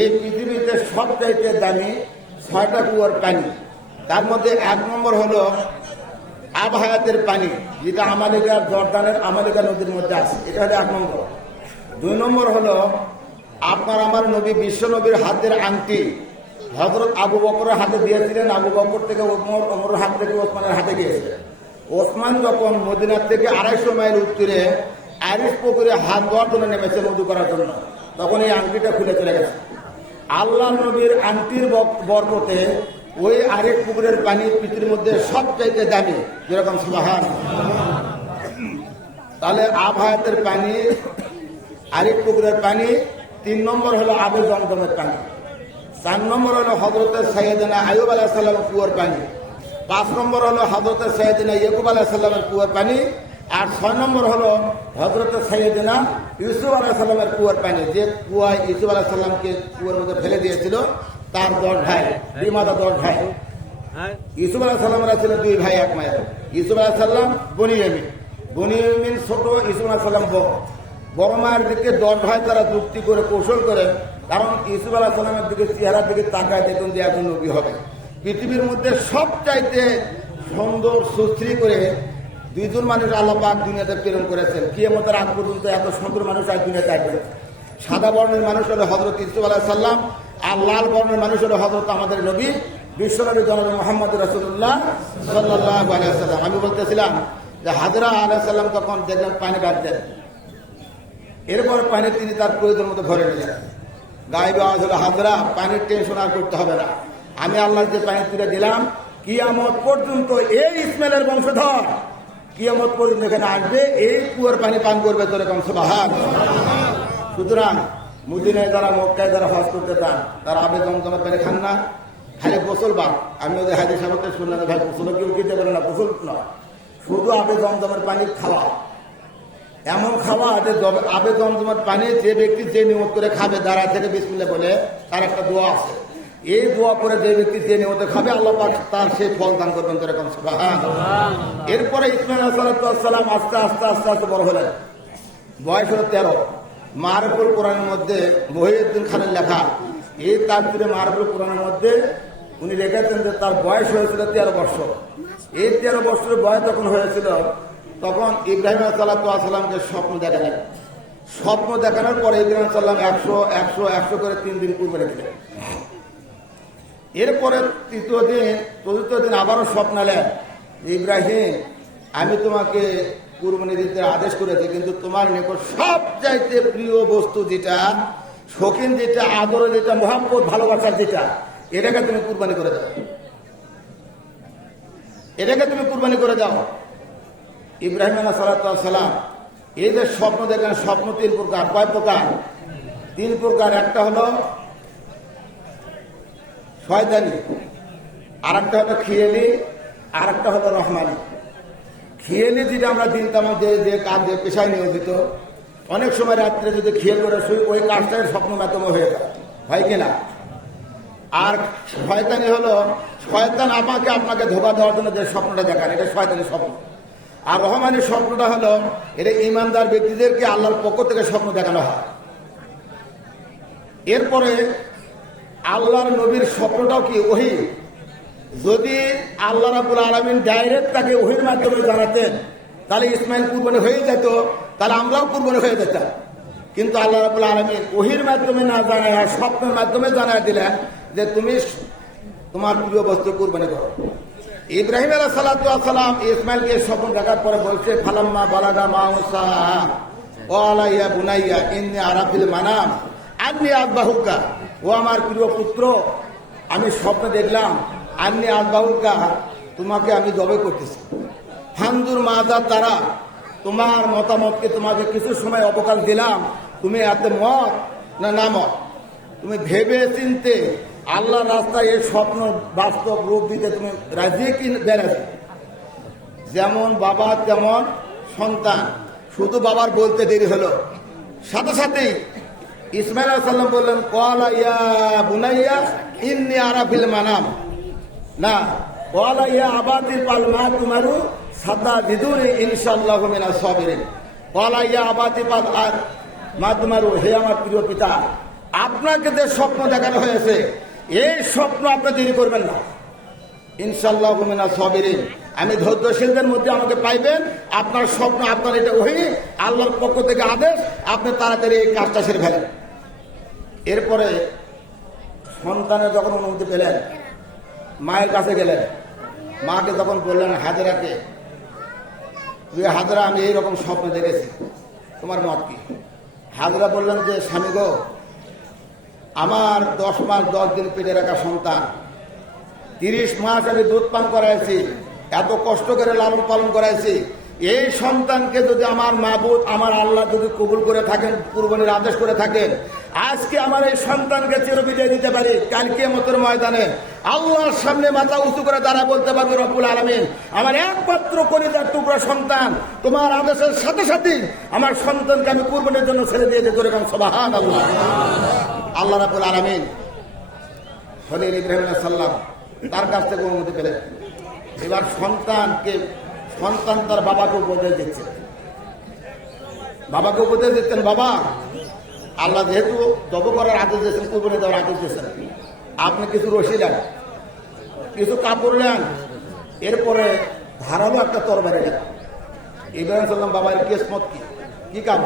এই পৃথিবীতে সবচাইতে দামি 6টা কুয়ার পানি, তার মধ্যে 1 নম্বর হলো আবহায়াতের পানি, যেটা আমালিকা জর্দানের আমালিকা নদীর মধ্যে আছে, এটা হলো 1 নম্বর। 2 নম্বর হলো আপনার আমার নবী বিশ্ব নবীর হাতের আংটি হযরত আবু বকরের হাতে দিয়েছিলেন, আবু বকর থেকে ওমর, ওমরের হাত থেকে ওসমানের হাতে গিয়েছিলেন। ওসমান যখন মদিনার থেকে 250 মাইল উত্তরে আরিশ পুকুরে হাত ধোয়ার জন্য নেমেছে মধু করার জন্য, তখন এই আংটিটা খুলে চলে গেছে। আল্লাহ নবীর আংটির বরকতে ওই আরিশ পুকুরের পানি পৃথিবীর মধ্যে সবচাইতে দামি, যেরকম সুবহান। তাহলে আবহায়াতের পানি, আরিশ পুকুরের পানি। 3 নম্বর হলো আবে জমজমের পানি। 4 নম্বর হলো হযরতে সাইয়েদনা আইয়ুব আলাইহিস সালামের কুয়ার পানি। 5 নম্বর হলো হযরতে সাইয়েদনা ইয়াকুব আলাইহিস সালামের কুয়ার পানি। আর 6 নম্বর হলো হযরতে সাইয়েদনা ইউসুফ আলাইহিস সালামের কুয়ার পানি, যে কুয়ায় ইউসুফ আলাইহিস সালামকে কুয়ার মধ্যে ফেলে দিয়েছিল তার 10 ভাই, বিমাতা 10 ভাই। ইউসুফ আলাইহিস সালামের ছিল 2 ভাই 1 মায়ের। ইউসুফ আলাইহিস সালাম বনিয়ামিন ছোট, ইউসুফ আলাইহিস সালাম বড়। বড় মায়ের দিকে 10 ভাই তারা যুক্তি করে কৌশল করে, কারণ ইউসুফ আলাইহিস সালামের দিকে চেহারার দিকে তাকায় দেখুন যে এখন নবী হবে। পৃথিবীর মধ্যে সবচাইতে সুন্দর সুশ্রী করে 2 জন মানুষ আল্লাহ পাক দুনিয়াতে প্রেরণ করেছেন। কিয়ামতের আগ পর্যন্ত এত সুন্দর মানুষ আর দুনিয়াতে আসবে। সাদা বর্ণের মানুষ হলো হযরত ইউসুফ আলাইহিস সালাম, আর লাল বর্ণের মানুষ হলো হযরত আমাদের নবী বিশ্বনবী জনাব মুহাম্মদ রাসূলুল্লাহ সাল্লাল্লাহু আলাইহি ওয়াসাল্লাম। আমি বলতেছিলাম যে হাজরা আলাইহিস সালাম তখন দেখলেন পানি বাড়তেন, এরপর পানি তিনি তার প্রয়োজন মতো ভরে নিলেন। গায়েবে আওয়াজ হলো, হাজরা পানির টেনশন আর করতে হবে না, আমি আল্লাহ যে পানি তুলে দিলাম, কিয়ামত পর্যন্ত এই ইসমাইলের বংশধর কিয়ামত পর্যন্ত এখানে আসবে, এই কুয়ার পানি পান করবে, তোরে কম সুবহান। সুতরাং মদিনায় যারা, মক্কায় যারা হজ করতে চান, তারা আবে জমজমের পানি খান না, খালি গোসল বা। আমি ওদের হাদিস সাহেবকে শুনলাম, ভাই গোসল কেউ কিনতে পারে না, গোসল নয়, শুধু আবে জমজমের পানি খাওয়া। এমন খাওয়া যে আবে জমজমের পানি যে ব্যক্তি যে নিয়ত করে খাবে, দাঁড়ায় থেকে বিসমিল্লাহ বলে, তার একটা দোয়া আছে। এই দোয়া করে যে ব্যক্তি যে নিয়তে খাবে, আল্লাহ পাক তার সেই ফল দান করবেন, এরকম সুবহান। এরপরে ইসমাইল আলাইহিস সালাম আস্তে আস্তে আস্তে আস্তে বড় হলেন, বয়স হলো 13। মারফুল কোরআনের মধ্যে মহিউদ্দিন খানের লেখা এই তাফসীরে মারফুল কোরআনের মধ্যে উনি লিখেছেন যে তার বয়স হয়েছিল 13 বছর। এই 13 বছরের বয়স যখন হয়েছিল, তখন ইব্রাহিম আলাইহিস সালামকে স্বপ্ন দেখালেন। স্বপ্ন দেখানোর পরে ইব্রাহিম সাল্লাম 100 করে 3 দিন কুরবানি দিলেন। এরপরে চতুর্থ দিন আবারও স্বপ্ন এলেন, ইব্রাহিম আমি তোমাকে কুরবানি দিতে আদেশ করেছি, কিন্তু তোমার নিকট সবচাইতে প্রিয় বস্তু যেটা, শৌখিন যেটা, আদর যেটা, মহব্বত ভালোবাসার যেটা, এটাকে তুমি কুরবানি করে দাও, এটাকে তুমি কুরবানি করে দাও। ইব্রাহিম আলাইহিস সালাম এই যে স্বপ্ন দেখলেন, স্বপ্ন তিন প্রকার। কয় প্রকার? তিন প্রকার। একটা হলো শয়তানি, আর একটা হলো খিয়েলি, আর একটা হলো রহমানি। খিয়েলি যেটা আমরা দিনতাম যে কাজ যে পেশায় নিয়োজিত, অনেক সময় রাত্রে যদি খেয়াল করে শুই ওই কাজটাই স্বপ্ন মাধ্যমে হয়ে যায়, হয় কিনা? আর শয়তানি হলো শয়তান আমাকে আপনাকে ধোঁকা দেওয়ার জন্য যে স্বপ্নটা দেখান, এটা শয়তানি স্বপ্ন। আর রহমানের স্বপ্নটা হলো এটা ইমানদার ব্যক্তিদেরকে আল্লাহর পক্ষ থেকে স্বপ্ন দেখানো হয়। এরপরে আল্লাহর নবীর স্বপ্নটাও কি ওহী। যদি আল্লাহ রাব্বুল আলামিন ডাইরেক্ট তাকে ওহীর মাধ্যমে জানাতেন তাহলে ইসমাইল কুরবানি হয়ে যেত, তাহলে আমরাও কুরবানি হয়ে যেতাম। কিন্তু আল্লাহ রাব্বুল আলামিন ওহীর মাধ্যমে না জানায় স্বপ্নের মাধ্যমে জানায় দিলেন যে তুমি তোমার প্রিয় বস্তু কুরবানি করো। ইব্রাহিম আলাইহিস সালাম ইসমাইলকে স্বপ্ন দেখার পরে বলছে, ফালাম্মা বালাগা মাউসা ওয়ালা ইয়া বুনাইয়া ইন্নী আরা ফিল মানাম আন্নী আযবাহুকা, ও আমার প্রিয় পুত্র, আমি স্বপ্ন দেখলাম আন্নী আযবাহুকা, তোমাকে আমি জবাই করতেছি। ফানজুর মাযা তারা, তোমার মতামতকে তোমাকে কিছু সময় অবকাশ দিলাম, তুমি এতে মত না না মত, তুমি ভেবে চিনতে আল্লাহর রাস্তায় এই স্বপ্ন বাস্তব রূপ দিতে তুমি রাজি কি বেরাজি? যেমন বাবা তেমন সন্তান, শুধু বাবার বলতে দেরি হলো, সাথে সাথেই ইসমাইল আলাইহিস সালাম বললেন, ক্বালা ইয়া বুনাইয়া ইন্নী আরা ফিল মানাম, না ক্বালা ইয়া আবাতি পাল মা তুমারু সাতাজিদুনি ইনশাআল্লাহু মিনাস সাবিরিন। ক্বালা ইয়া আবাতি পাল আর মা তুমারু, হে আমার প্রিয় পিতা, আপনাকে যে স্বপ্ন দেখানো হয়েছে এই স্বপ্ন আপনি দেরি করবেন না, ইনশাআল্লাহু মিনাস সাবিরিন, আমি ধৈর্যশীলদের মধ্যে আমাকে পাইবেন। আপনার স্বপ্ন, আপনার এটা ওহী, আল্লাহর পক্ষ থেকে আদেশ, আপনি তাড়াতাড়ি এই কাজটা সেরে ফেলেন। এরপরে সন্তানের যখন অনুমতি পেলেন মায়ের কাছে গেলেন, মাকে যখন বললেন হাজেরাকে, হাজেরা আমি এইরকম স্বপ্ন দেখেছি, তোমার মত কি? হাজেরা বললেন যে স্বামী গো, আমার 10 মাস 10 দিন পেটে রাখা সন্তান, 30 মাস আমি দুধ পান করাইছি, এত কষ্ট করে লালন পালন করাইছি, এই সন্তানকে যদি আমার মাবুদ আমার আল্লাহ যদি কবুল করে থাকেন, কুরবানির আদেশ করে থাকেন, আজকে আমার এই সন্তানকে চিরবিদায় দিতে পারি, কাল কিয়ামতের ময়দানে আল্লাহর সামনে মাথা উঁচু করে তারা বলতে পারবে, রব্বুল আলামিন আমার একমাত্র কলিজার টুকরা সন্তান, তোমার আদেশের সাথে সাথে আমার সন্তানকে আমি কুরবানির জন্য ছেড়ে দিয়ে যেতে পারি। সুবহানাল্লাহ। আল্লাহ রাব্বুল আলামিন খলিল ইব্রাহিম আলাইহিস সালাম তার কাছ থেকে অনুমতি পেলেন। এবার সন্তান তার বাবাকে উপদেশ দিচ্ছে, বাবা আল্লাহ যেহেতু জব করার আদেশ দিয়েছেন, কুরবানি দেওয়ার আদেশ দিয়েছেন, আপনি কিছু রশি নেন, কিছু কাপড় নেন, এরপরে ধারালো একটা তরবারি নেন। ইব্রাহিম সাল্লাম বাবার কিসমত কি কাম?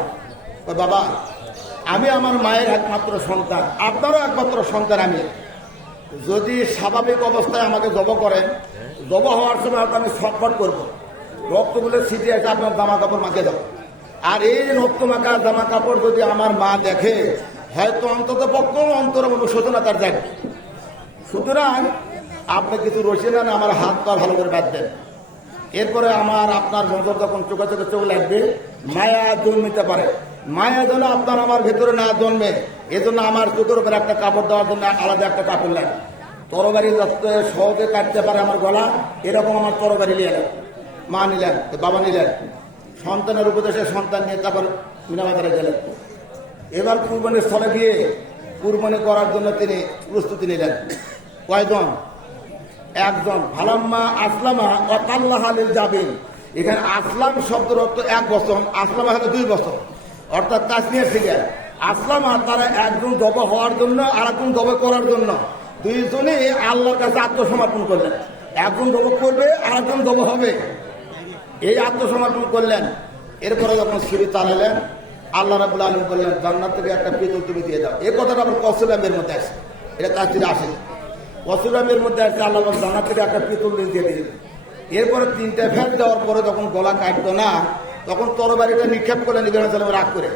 বাবা আমি আমার মায়ের একমাত্র সন্তান, আপনারও একমাত্র সন্তান, আমি যদি স্বাভাবিক অবস্থায় আমাকে জব করেন, জব হওয়ার সময় হয়তো আমি ছটফট করবো, রক্তগুলো ছিটিয়ে আছে আপনার জামা কাপড় মাকে দাও, আর এই রক্ত মাখা জামা কাপড় যদি আমার মা দেখে হয়তো অন্তত পক্ষ অন্তর অনুশোচনা তার যাবে। সুতরাং আপনি কিছু রশি নেন, আমার হাত পা ভালো করে বাঁধ দেন, এরপরে আপনার নজর যখন চোখে চোখে চোখ লাগবে, মায়া জন্মিতে পারে, মায়া যেন আপনার আমার ভেতরে না জন্মে, এজন্য আমার চোখের উপরে একটা কাপড় দেওয়ার জন্য আলাদা একটা কাপড় লাগে। তরবারি যাতে সহজে কাটতে পারে আমার গলা, এরকম আমার তরবারি নিয়ে এলেন, মা নিলেন, বাবা নিলেন, সন্তানের উপদেশে সন্তান নিয়ে তারপর মিনা বাজারে গেলেন। এবার কুরবানির স্থলে গিয়ে কুরবানি করার জন্য তিনি প্রস্তুতি নিলেন। কয়জন? একজন। ফালাম্মা আসলামা ওয়াতাল্লাহা লিল জাবিন, এখানে আসলাম শব্দের অর্থ 1 বছর, আসলামা হলো 2 বছর, অর্থাৎ তাসনিয়া থেকে আসলামা, তারা একজন জব হওয়ার জন্য আর একজন জব করার জন্য দুইজনই আল্লাহর কাছে আত্মসমর্পণ করলেন। একজন জব করবে আর একজন জব হবে, এই আত্মসমর্পণ করলেন। এরপরে যখন ছুরি চালালেন, আল্লাহ রাব্বুল আলামিন বললেন জান্নাত থেকে একটা পিতল তুমি দিয়ে দাও। এই কথাটা আবার কসুলামের মধ্যে আছে, এটা তার থেকে আসে, কসুলামের মধ্যে আছে, আল্লাহ জান্নাত থেকে একটা পিতল দিয়ে দিলেন। এরপরে 3টা ফের দেওয়ার পরে যখন গলা কাটতো না, তখন তরবারিটা নিক্ষেপ করলেন ইব্রাহিম আলাইহিস সালাম রাগ করে,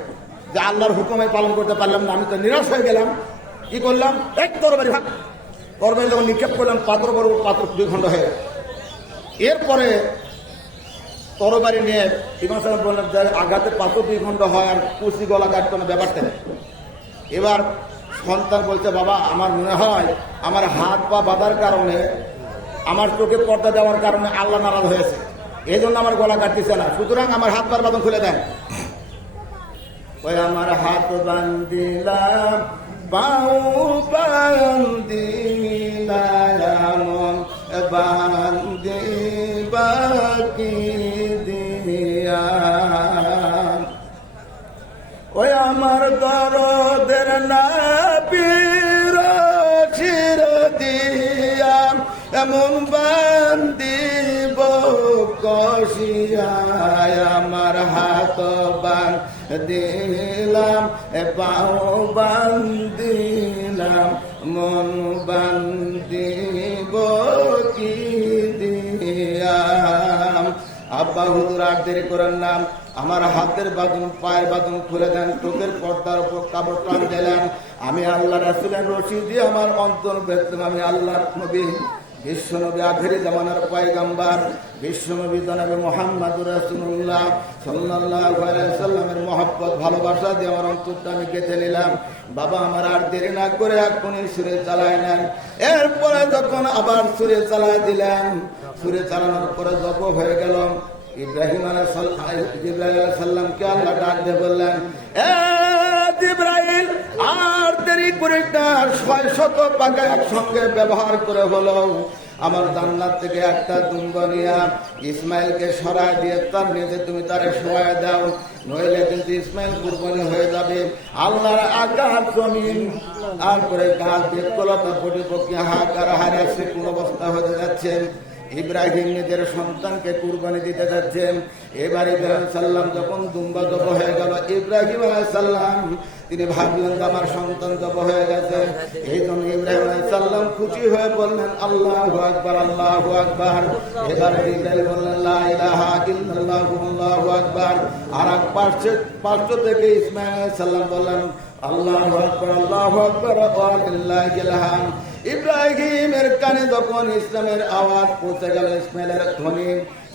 যে আল্লাহর হুকুম আমি পালন করতে পারলাম না, আমি তো নিরাশ হয়ে গেলাম, কি করলাম, এক তরবারি ভাগ, তরবারি যখন নিক্ষেপ করলাম পাথর 2 খণ্ড হয়ে। এরপরে তরবারি নিয়ে ইমাম সাহেব বললেন যে আঘাতে পাথর 2 খণ্ড হয় আর কুচি গলা কাটতো না, ব্যাপারটা নেই। এবার সন্তান বলছে, বাবা আমার মনে হয় আমার হাত পা বাঁধার কারণে, আমার চোখে পর্দা দেওয়ার কারণে আল্লাহ নারাজ হয়েছে, এই জন্য আমার গলা কাটতেছে না, সুতরাং আমার হাত পার বাঁধন খুলে দেন। ওই আমার হাত বান্দিলাম, পাও বান্দিলাম, বান্দি বাকি দিয়া, ওই আমার দরদের নাবির চির দিয়া, এমন বান্দিব কষিয়া, আমার হাত বান্দিলাম, পাও বান্দিলাম, মন বান্দিব কি দিয়া। আব্বা হুজুর আর দেরি করেন না, আমার হাতের বাঁধন পায়ের বাঁধন খুলে দেন, চোখের পর্দার উপর কাপড় টান দিলেন। আমি আল্লাহ রাসূলের রশি দিয়ে আমার অন্তর বেঁধলাম। আমি আল্লাহর নবী, বিশ্ব নবী, আখেরি জামানার পয়গম্বর, বিশ্ব নবী জনাবে মুহাম্মদুর রাসূলুল্লাহ সাল্লাল্লাহু আলাইহি সাল্লামের মহব্বত ভালোবাসা দিয়ে আমার অন্তরটা আমি গেঁথে নিলাম। বাবা আমার আর দেরি না করে এখনই সুরে চালায় নেন। এরপরে যখন আবার সুরে চালায় দিলেন, সুরে চালানোর পরে জব হয়ে গেল। ইব্রাহিম আলাইহিস সালামকে আল্লাহ ডাক দিয়ে বললেন, এ জিবরাইল, আর দেরি করে না, 600 পাকা একসঙ্গে ব্যবহার করে হলো আমার জান্নাত থেকে একটা দুম্বা নিয়া ইসমাইলকে সরায় দিয়ে তার নিজে তুমি তারে শোয়ায় দাও, নইলে কিন্তু ইসমাইল কুরবানি হয়ে যাবে। আল্লাহর আকাশ জমিন আর করে গাছ বৃক্ষলতা প্রতিপক্ষে হাহাকার হারিয়েছে, কোন অবস্থা হতে যাচ্ছে। ইব্রাহিম নিজের সন্তানকে কুরবানি দিতে যাচ্ছেন। এবার ইব্রাহিম সাল্লাম যখন দুম্বা জব হয়ে গেল, ইব্রাহিম আলাইহিস সালাম তিনি ভাবলেন আমার সন্তান জব হয়ে গেছে। এই জন্য ইব্রাহিম আলাইহিস সালাম খুশি হয়ে বললেন আল্লাহু আকবার, আল্লাহু আকবার। এবার ইব্রাহিম বললেন লা ইলাহা ইল্লাল্লাহু আল্লাহু আকবার। আর এক পার্শ্ব থেকে ইসমাঈল আলাইহিস সালাম বললেন আল্লাহু আকবার, আল্লাহু আকবার ওয়া লিল্লাহিল হামদ। ইব্রাহিমের কানে যখন ইসলামের আওয়াজ পৌঁছে গেল, ইসমাইলের ধ্বনি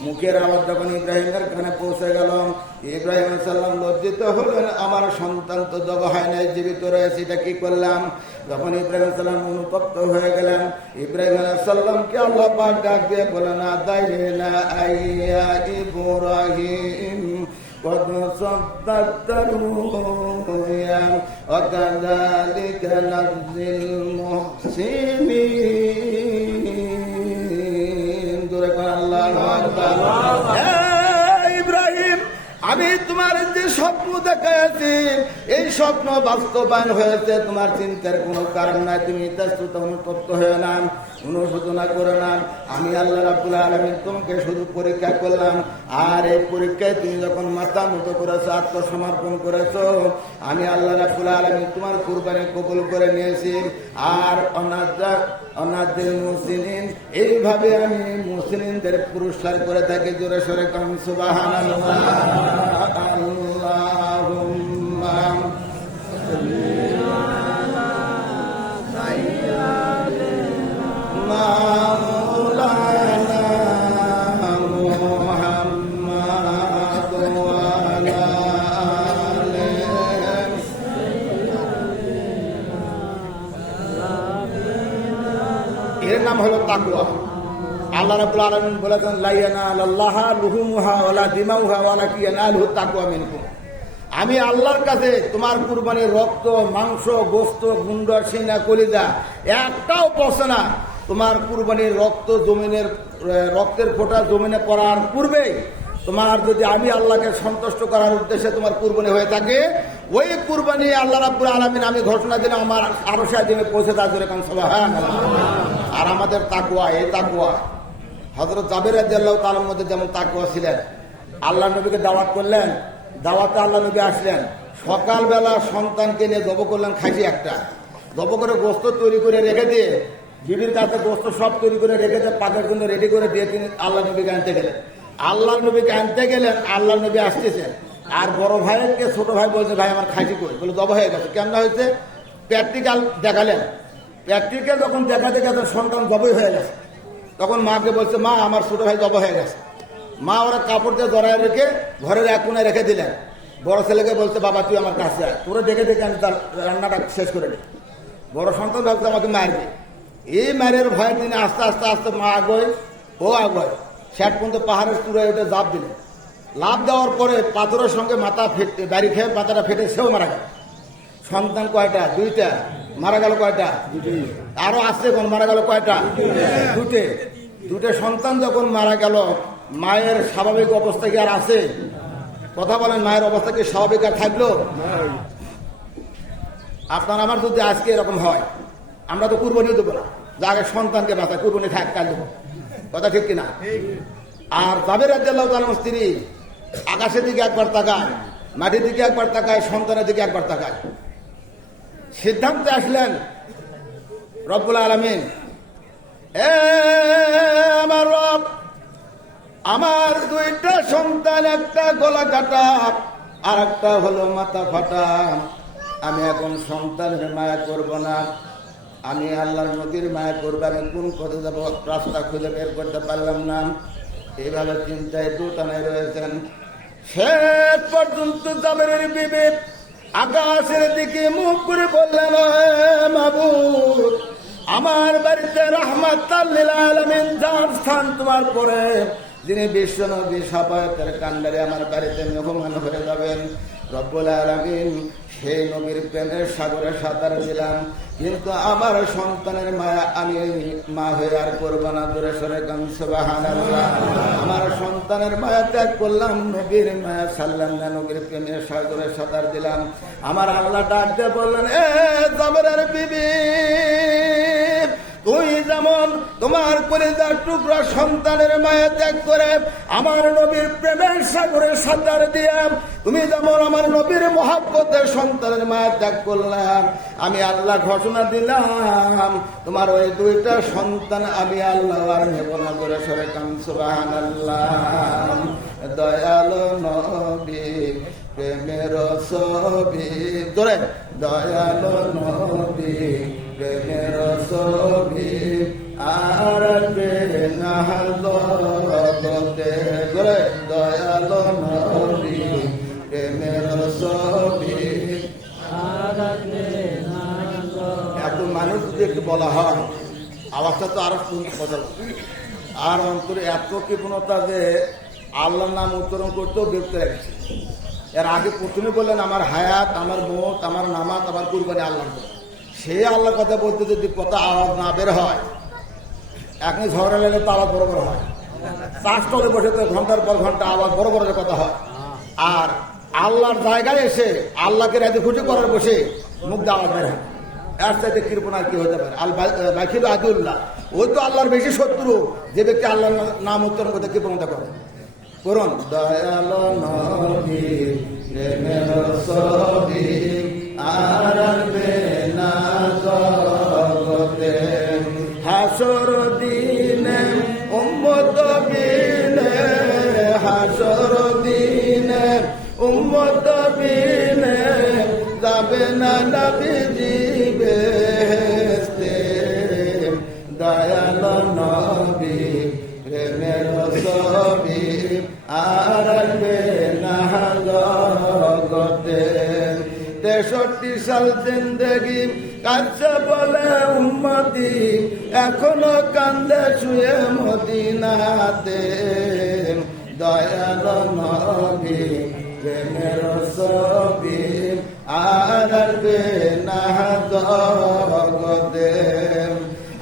মুখের আওয়াজ যখন ইব্রাহিমের কানে পৌঁছে গেল, ইব্রাহিম আলাইহিস সালাম লজ্জিত হলেন, আমার সন্তান তো জব হয় নাই, জীবিত রয়েছে, এটা কি করলাম। যখন ইব্রাহিম আলাইহিস সালাম অনুতপ্ত হয়ে গেলেন, ইব্রাহিম আলাইহিস সালামকে আল্লাহ পাক ডাক দিয়ে বলেন, আদাইনা আইয়া ইব্রাহিম قد صدقت الرؤيا وكذلك نجزي المحسنين। الله أكبر। ইব্রাহিম, আমি তোমার যে স্বপ্ন দেখাইছি, এই স্বপ্ন বাস্তবায়ন হয়েছে, তোমার চিন্তার কোনো কারণ নাই, তুমি ইতস্তত অনুতপ্ত হয়ে না, অনুশোচনা করে না। আমি আল্লাহ রাব্বুল আলামিন তোমাকে শুধু পরীক্ষা করলাম, আর এই পরীক্ষায় তুমি যখন মাথা নত করেছো, আত্মসমর্পণ করেছো, আমি আল্লাহ রাব্বুল আলামিন তোমার কুরবানি কবুল করে নিয়েছি। আর অনাদের মুসলিম, এইভাবে আমি মুসলিমদের পুরস্কার করে থাকি। জোরে সরে কাম সুবহানাল্লাহ। আল্লাহুম্মা মাওলানা মুহাম্মাদ ওয়া আলা আলিহি। এর নাম হলো তাকওয়া। আল্লাহ রাব্বুল আলামিন বলেছেন লা ইয়ানালাল্লাহা লুহুমুহা ওয়ালা দিমাউহা ওয়ালাকিন ইয়ানালুহু তাকওয়া মিনকুম। আমি আল্লাহর কাছে তোমার কুরবানির রক্ত, মাংস, গোশত, গুন্ড, সিনা, কলিজা একটাও পড়ছে না। তোমার কুরবানির রক্ত জমিনের রক্তের ফোঁটা জমিনে পড়ার পূর্বেই তোমার যদি আমি আল্লাহকে সন্তুষ্ট করার উদ্দেশ্যে তোমার কুরবানি হয়ে থাকে, ওই কুরবানি আল্লাহ রাব্বুল আলামিন আমি ঘোষণা দিলে আমার আরশে আজিমে পৌঁছে যায়। জোরে কান সুবহানাল্লাহ। আর আমাদের তাকওয়া, এই তাকওয়া হযরত জাবের রাদিয়াল্লাহু তাআলার মধ্যে যেমন তাকওয়া ছিলেন, আল্লাহ নবীকে দাওয়াত করলেন, দাওয়াতে আল্লাহ নবী আসলেন, সকালবেলা সন্তানকে নিয়ে জব করলেন, খাসি একটা জব করে গোশত তৈরি করে রেখে দিয়ে, বিবির কাছে গোশত সব তৈরি করে রেখে দিয়ে পাকের জন্য রেডি করে দিয়ে তিনি আল্লাহ নবীকে আনতে গেলেন। আল্লাহ নবীকে আনতে গেলেন, আল্লাহ নবী আসতেছেন, আর বড় ভাইকে ছোট ভাই বলছে ভাই আমার খাসি কই, বলে জব হয়ে গেছে। কেমন হয়েছে? প্র্যাকটিক্যাল দেখালেন। প্র্যাকটিক্যাল যখন দেখাতে গেছে সন্তান জবই হয়ে গেছে, তখন মাকে বলছে মা আমার ছোট ভাই জব হয়ে গেছে। মা ওরা কাপড় দিয়ে জড়ায় রেখে ঘরের এক কোণে রেখে দিলেন। বড় ছেলেকে বলতে, বাবা তুই আমার কাছে আয়, তোরা দেখে দেখে আমি তার রান্নাটা শেষ করে দিই। বড় সন্তান ভাবতে আমাকে মারবে। এই মারের ভয়ে তিনি আস্তে আস্তে আস্তে মা আgoয়, ও আgoয়, শেষ পর্যন্ত পাহাড়ের চূড়ায় উঠে লাফ দিলেন। লাফ দেওয়ার পরে পাথরের সঙ্গে মাথা ফেটে, বাড়ি খেয়ে মাথাটা ফেটে সেও মারা গেল। সন্তান কয়টা? দুইটা। মারা গেল কয়টা? আরো আসছে কোন মারা গেল কয়টা? দুটে। দুটো সন্তান যখন মারা গেল, মায়ের স্বাভাবিক অবস্থা কি আর আছে? কথা বলেন, মায়ের অবস্থা কি স্বাভাবিক আর থাকলো? আপনার আমার যদি আজকে এরকম হয়, আমরা তো কুরবানি দেবো না, যে আগে সন্তানকে বাঁচা, কুরবানি থাক কাল দেবো। কথা ঠিক কিনা? আর জাবের রাদিয়াল্লাহু তাআলার স্ত্রী আকাশের দিকে একবার তাকায়, মাটির দিকে একবার তাকায়, সন্তানের দিকে একবার তাকায়। সিদ্ধান্তে আসলেন রব্বুল আলামিন, আমার রব, আমার দুইটা সন্তান, একটা গলা কাটা আর একটা হলো মাথা ফাটা। আমি এখন সন্তানের মায়া করব না, আমি আল্লাহর নবীর মায়া করবো। আমি কোন পথে যাব রাস্তা খুঁজে বের করতে পারলাম না। এইভাবে চিন্তায় দুটানায় রয়েছেন। শেষ পর্যন্ত জাবেরের বিবি আকাশের দিকে মুখ করে বললেন, মাবুদ, আমার বাড়িতে রাহমাতাল লিল আলামিন যার স্থান তোমার পরে, যিনি বিশ্ব নবী শাফায়াতের কান্ডারে আমার বাড়িতে মেহমান হয়ে যাবেন, রব্বুল আলামিন সেই নবীর প্রেমের সাগরে সাঁতার দিলাম, কিন্তু আমার সন্তানের মায়া আমি মা হয়ে আর করবো না। দূরে সরে গান সুবহানাল্লাহ। আমার সন্তানের মায়া ত্যাগ করলাম, নবীর মায়া ছাড়লাম না, নবীর প্রেমের সাগরে সাঁতার দিলাম। আমার আল্লাহ ডাকতে বললেন, জাবেরের বিবি, তুই যেমন তোমার কলিজার টুকরা সন্তানের মায়া ত্যাগ করে আমার নবীর প্রেমের সাগরে সাঁতার দিয়া তুমি যেমন আমার নবীর মহব্বতের সন্তানের মায়া ত্যাগ করলাম, আমি আল্লাহ ঘোষণা দিলাম তোমার ওই দুইটা সন্তান আমি আল্লাহ আর নেব না। করে সরে কাম সুবহানাল্লাহ। দয়ালো নবী প্রেমের ছবি, ধরে দয়ালো নবী প্রেমের ছবি আর না জগতে, ধরে দয়ালো নবী প্রেমের ছবি। এত মানুষ যদি একটু বলা হয়, আওয়াজটা তো আরো বদল, আর অন্তরে এত কৃপণতা যে আল্লাহর নাম উচ্চারণ করতেও বিরক্ত লেগেছে। এর আগে প্রথমে বললেন আমার হায়াত, আমার মত, আমার নামাজ, আমার কুরবানি আল্লাহ। সেই আল্লাহর কথা বলতে যদি কথা আওয়াজ না বের হয়, এখন ঝগড়া লেগে তো আওয়াজ বড় বড় হয়। চাষতলে বসে তো ঘন্টার পর ঘন্টা আওয়াজ বড় বড় কথা হয়। আর আল্লাহর জায়গায় এসে আল্লাহকে রাজি খুশি করার বসে মুখ দিয়ে আওয়াজ বের হয়। এর চাইতে কৃপণ আর কি হতে পারে? আল বাকিল আদিউল্লাহ, ওই তো আল্লাহর বেশি শত্রু যে ব্যক্তি আল্লাহর নাম উচ্চারণ করতে কৃপণতা করে। করুন দয়ালো নবী প্রেমের ছবি আর না জগতে, হাসর দিনে উম্মত বিনে, হাসর দিনে উম্মত বিনে যাবে না নবীজি বেহেশতে। দয়ালো নবী প্রেমের ছবি আর না জগতে। 63 সাল জিন্দেগি কাছে বলে উম্মতি, এখনো কান্দে শুয়ে মদিনাতে। দয়ালো নবী প্রেমের ছবি আর না জগতে।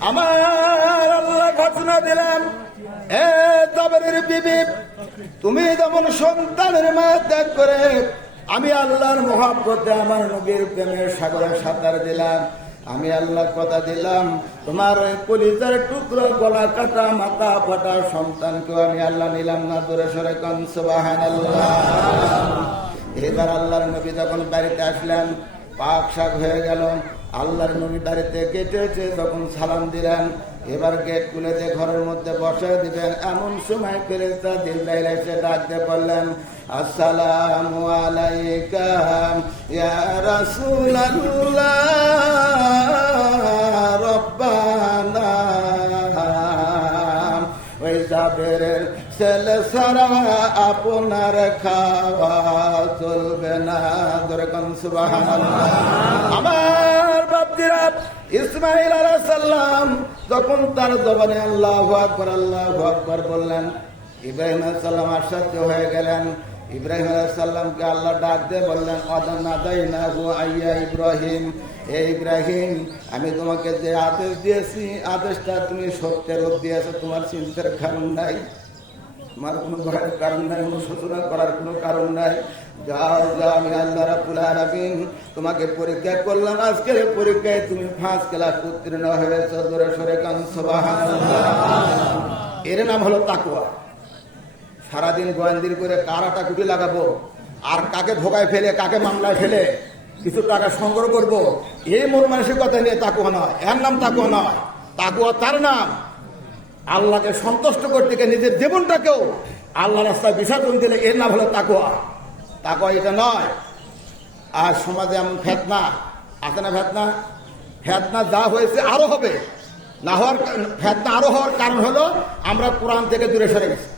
আমার আল্লাহ ঘোষণা দিলাম, জাবেরের বিবি, তুমি যেমন সন্তানের মায়া ত্যাগ করে আমি আল্লাহর মহব্বতে আমার নবীর প্রেমের সাগরে সাঁতার দিলাম, আমি আল্লাহ কথা দিলাম তোমার ওই কলিজার টুকরো গলা কাটা মাথা ফাটা সন্তানকেও আমি আল্লাহ নিলাম না। দূরে সরে কান সুবহানাল্লাহ। এবার আল্লাহর নবী যখন বাড়িতে আসলেন, পাক শাক হয়ে গেল। আল্লাহর নবী বাড়িতে গেটেছে যখন সালাম দিলেন, এবার গেট খুলে যে ঘরের মধ্যে বসে দিবেন, এমন সময় ফেরেশতা জিবরাইল এসে ডাকতে বললেন, আসসালামু আলাইকা ইয়া রাসূলুল্লাহ রব্বানা। ওই জাবেরের ছেলে সারা আপনার খাওয়া চলবে না। দরকান সুবহানাল্লাহ। আমার বাপজিরা, ইসমাঈল আলাইহিস সালাম যখন তার জবানে আল্লাহু আকবার বললেন, ইব্রাহিম আলাইহিস সালাম আশ্চর্য হয়ে গেলেন। ইব্রাহিম আলাইহিস সালামকে আল্লাহ ডাক দিয়ে বললেন, ওয়াদানাদাইনাহু আইয়া ইব্রাহিম, হে ইব্রাহিম, আমি তোমাকে যে আদেশ দিয়েছি আদেশটা তুমি সত্যের রূপ দিয়েছো, তোমার চিন্তার কারণ নাই, তোমার কোনো ভয়ের কারণ নাই, অনুশোচনা করার কোনো কারণ নাই। যাও যাও, আমি আল্লাহ রাব্বুল আলামিন তোমাকে পরীক্ষা করলাম, আজকের পরীক্ষায় তুমি 5 ক্লাস উত্তীর্ণ হয়েছো। জোরে সোরে কান সুবহানাল্লাহ। এর নাম হলো তাকওয়া। সারাদিন গোয়েন্দির করে কারাটা কুটি লাগাবো, আর কাকে ধোকায় ফেলে কাকে মামলায় ফেলে কিছু টাকা সংগ্রহ করবো, এই মন মানসিকতা নিয়ে তাকওয়া নয়। এর নাম তাকওয়া নয়। তাকওয়া তার নাম আল্লাহকে সন্তুষ্ট করতে গিয়ে নিজের জীবনটাকেও আল্লাহ রাস্তায় বিসর্জন দিলে এর নাম হলো তাকওয়া। তাকওয়া এটা নয়। আর সমাজে এমন ফেতনা আছে না, ফেতনা যা হয়েছে আরো হবে, না হওয়ার ফেতনা আরো হওয়ার কারণ হলো আমরা কোরআন থেকে দূরে সরে গেছি।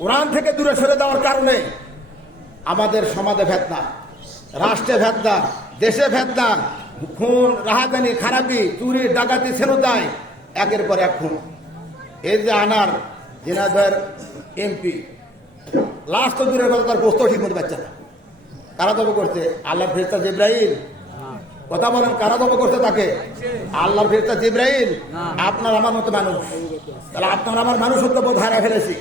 কোরআন থেকে দূরে সরে দেওয়ার কারণে আমাদের সমাজে ফেতনা, রাষ্ট্রে ফেতনা, দেশে ফেতনা, খুন, রাহাজানি, খারাপি, চুরি, ডাকাতি, ছেনতাই, একের পর এক খুন। এই যে আনার ঝিনাইদহের এমপি লাস্ট তো দূরের কথা, তার গোস্ত ঠিক মতো পাচ্ছে না। কারা দব করছে? আল্লাহর ফেরেশতা জিবরাইল। কথা বলেন, কারা দব করছে তাকে? আল্লাহর ফেরেশতা জিবরাইল। আপনার আমার মতো মানুষ, তাহলে আপনার আমার মানুষত্ব বোধ হারিয়ে ফেলেছি।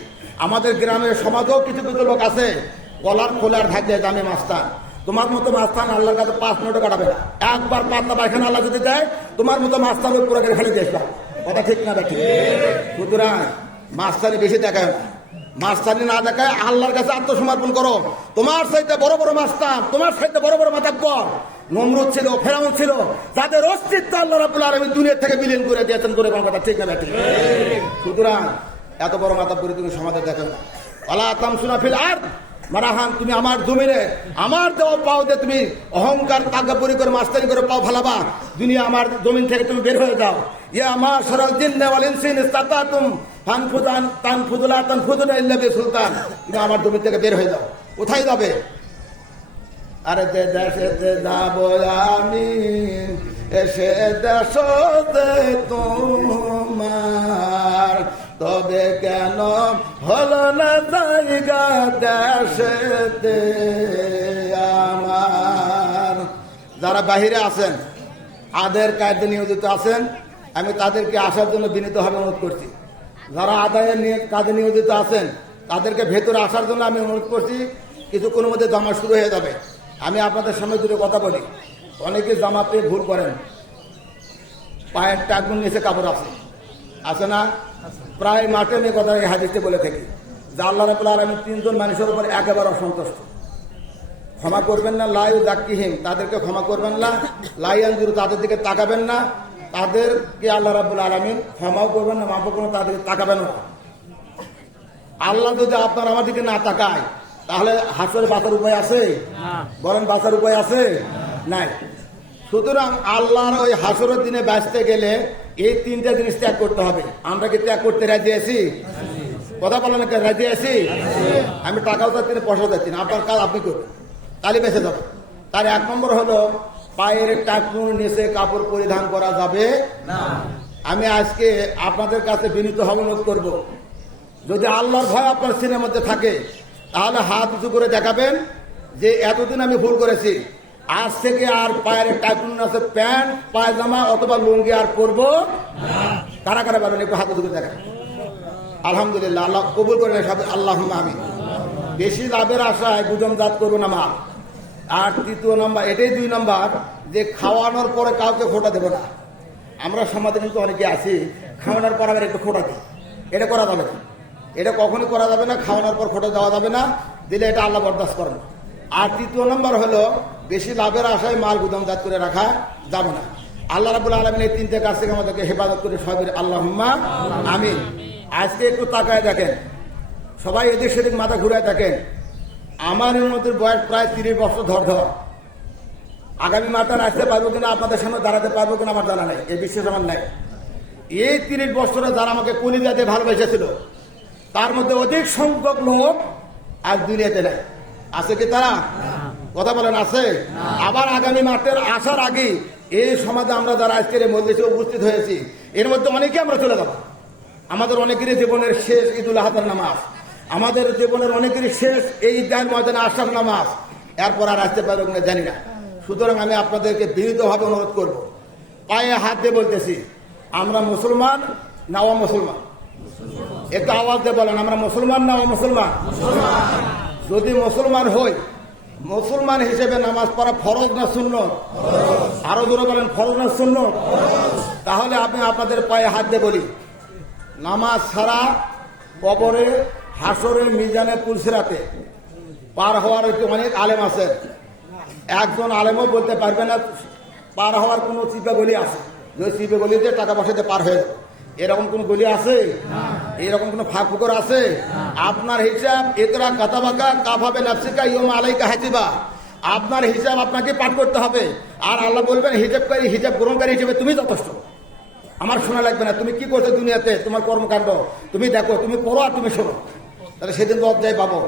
আমাদের গ্রামের সমাজেও কিছু কিছু লোক আছে কলার খোলার থাকবে দামি মাস্তান। তোমার মতো মাস্তান আল্লাহর কাছে 5 মিনিটও কাটাবে না। একবার পাতলা পায়খানা আল্লাহ যদি দেয়, তোমার মতো মাস্তান পুরো করে ফেলে দিয়েছ। কথা ঠিক না দেখি? সুতরাং মাস্তানি বেশি দেখায় না, মাস্তানি না দেখায় আল্লাহর কাছে আত্মসমর্পণ করো। তোমার সাথে বড় বড় মাস্তান, তোমার সাথে বড় বড় মাতাব্বর নমরুদ ছিল, ফেরাউন ছিল, যাদের অস্তিত্ব আল্লাহ রাব্বুল আলামিন দুনিয়া থেকে বিলীন করে দিয়েছেন। করে কথা ঠিক না দেখি? সুতরাং এত বড় মাতাব্বরি তুমি সমাজে দেখো না। ওয়ালা তামশুনা ফিল আরদ মারাহান, তুমি আমার জমিনে আমার দেওয়া পাও দিয়ে তুমি অহংকার তাকাব্বুরি করে মাস্তানি করে পাও ফালাবা, দুনিয়া আমার জমিন থেকে তুমি বের হয়ে যাও। ইয়া মাশারাল জিন্নি ওয়াল ইনসি ইসতাতাতুম ফানফুদান তানফুদুলা তানফুদুনা ইল্লা বিসুলতান, তুমি আমার জমিন থেকে বের হয়ে যাও। কোথায় যাবে? আরে যে দেশেতে যাব আমি, এসে দেশতে তোমার, তবে কেন হলো না জায়গা দেশেতে আমার। যারা বাহিরে আছেন, আদায়ের কাজে নিয়োজিত আছেন, আমি তাদেরকে আসার জন্য বিনীতভাবে অনুরোধ করছি। যারা আদায়ের কাজে নিয়োজিত আছেন, তাদেরকে ভেতরে আসার জন্য আমি অনুরোধ করছি। কিছুক্ষণের মধ্যে জামা শুরু হয়ে যাবে। আমি আপনাদের সামনে দুটো কথা বলি। অনেকে জামাতে ভুল করেন, পায়ের টাকগুন নিচে কাপড় আছে না? প্রায় মাঠে আমি কথা এই হাদিসে বলে থাকি যে আল্লাহ রাব্বুল আলামিন 3 জন মানুষের উপর একেবারে অসন্তুষ্ট। ক্ষমা করবেন না, লা ইউযাক্কিহিম, তাদেরকে ক্ষমা করবেন না, লা ইয়ানজুরু, তাদের দিকে তাকাবেন না, তাদেরকে আল্লাহ রাব্বুল আলামিন ক্ষমাও করবেন না, মাফও করবেন, তাদেরকে তাকাবেন না। আল্লাহ যদি আপনার আমার দিকে না তাকায়, তাহলে হাসরে বাঁচার উপায় আছে? বলেন, বাঁচার উপায় আছে? নাই। সুতরাং আল্লাহর ওই হাসরের দিনে বাঁচতে গেলে এই 3টা জিনিস ত্যাগ করতে হবে। আমরা কি ত্যাগ করতে রাজি আছি? কথা বলেন, রাজি আছি? আমি টাকাও চাচ্ছি না, পয়সাও চাচ্ছি না, আপনার কাজ আপনি করবেন, তাহলে বেঁচে যাবে। তার 1 নম্বর হলো পায়ের টাকনুর নিচে কাপড় পরিধান করা যাবে না। আমি আজকে আপনাদের কাছে বিনীত অনুরোধ করব, যদি আল্লাহর ভয় আপনার সিনের মধ্যে থাকে, তাহলে হাত উঁচু করে দেখাবেন যে এতদিন আমি ভুল করেছি, আজ থেকে আর পায়ের টাকনুর আছে প্যান্ট পায়জামা অথবা লুঙ্গি আর পরবো। কারা কারা পারবেন একটু হাত উঁচু করে দেখান। আলহামদুলিল্লাহ, আল্লাহ কবুল করে সব, আল্লাহুম্মা আমিন। বেশি লাভের আশায় গুজমজাত করবো না মা। আর 3 নম্বর, এটাই 2 নম্বর, যে খাওয়ানোর পরে কাউকে খোটা দেবো না। আমরা সমাজে কিন্তু অনেকে আছি, খাওয়ানোর পর আবার একটু খোটা দিই, এটা করা যাবে না। এটা কখনই করা যাবে না। খাওয়ানোর পর খোটা দেওয়া যাবে না, দিলে এটা আল্লাহ বরদাস্ত করেন। আর 3 নম্বর হলো বেশি লাভের আশায় মাল গুদামজাত করে রাখা যাবে না। আল্লাহ রাব্বুল আলামিন এই 3টে কাজ থেকে আমাদেরকে হেফাজত করে সবাই আল্লাহুম্মা আমিন। আজকে একটু তাকায় দেখেন, সবাই এদিক সেদিক মাথা ঘুরায় দেখেন। আমার মধ্যে বয়স প্রায় 30 বছর ধর। আগামী মাথায় আসতে পারবো কিনা, আপনাদের সামনে দাঁড়াতে পারবো কিনা আমার জানা নেই, এই বিশ্বাস আমার নাই। এই 30 বছরে যারা আমাকে কলিজা দিয়ে ভালোবেসেছিল, তার মধ্যে অধিক সংখ্যক লোক আজ দুনিয়াতে নেই। আছে কি তারা? কথা বলেন, আছে? আবার আগামী মাঠের আসার আগে এই সমাজে আমরা যারা আজকের মজলিসে উপস্থিত হয়েছি, এর মধ্যে অনেকে আমরা চলে যাব। আমাদের অনেকেরই জীবনের শেষ ঈদুল আজহার নামাজ, আমাদের জীবনের অনেকেরই শেষ এই ঈদগাহের ময়দানে আসার নামাজ, এরপর আর আসতে পারবে কিনা জানি না। সুতরাং আমি আপনাদেরকে বিনীতভাবে অনুরোধ করব, পায়ে হাত দিয়ে বলতেছি, আমরা মুসলমান না অমুসলমান? একটু আওয়াজ দিয়ে বলেন, আমরা মুসলমান না অমুসলমান? যদি মুসলমান হই, মুসলমান হিসেবে নামাজ পড়া ফরজ না সুন্নত? আরো জোরে বলেন, ফরজ না সুন্নত? তাহলে আমি আপনাদের পায়ে হাত দিয়ে বলি, নামাজ ছাড়া কবরে, হাসরে, মিজানে, পুলসিরাতে পার হওয়ার একটু অনেক আলেম আছে। একজন আলেমও বলতে পারবে না পার হওয়ার কোনো চিপে গলি আছে, যে চিপে গলিতে টাকা পয়সাতে পার হয়ে যাবে। এরকম কোন গলি আছে? এরকম কোন ফাঁক ফুকর আছে? আপনার হিসাব একরা কাতাবাকা কাভাবে নাফসিকা ইয়মা আলাইকা হাসিবা, আপনার হিসাব আপনাকে পাঠ করতে হবে। আর আল্লাহ বলবেন হিসাবকারী, হিসাব গ্রহণকারী হিসেবে তুমি যথেষ্ট, আমার শোনা লাগবে না। তুমি কি করছো দুনিয়াতে, তোমার কর্মকাণ্ড তুমি দেখো, তুমি পড়ো আর তুমি শোনো, তাহলে সেদিন লজ্জায় পাবো।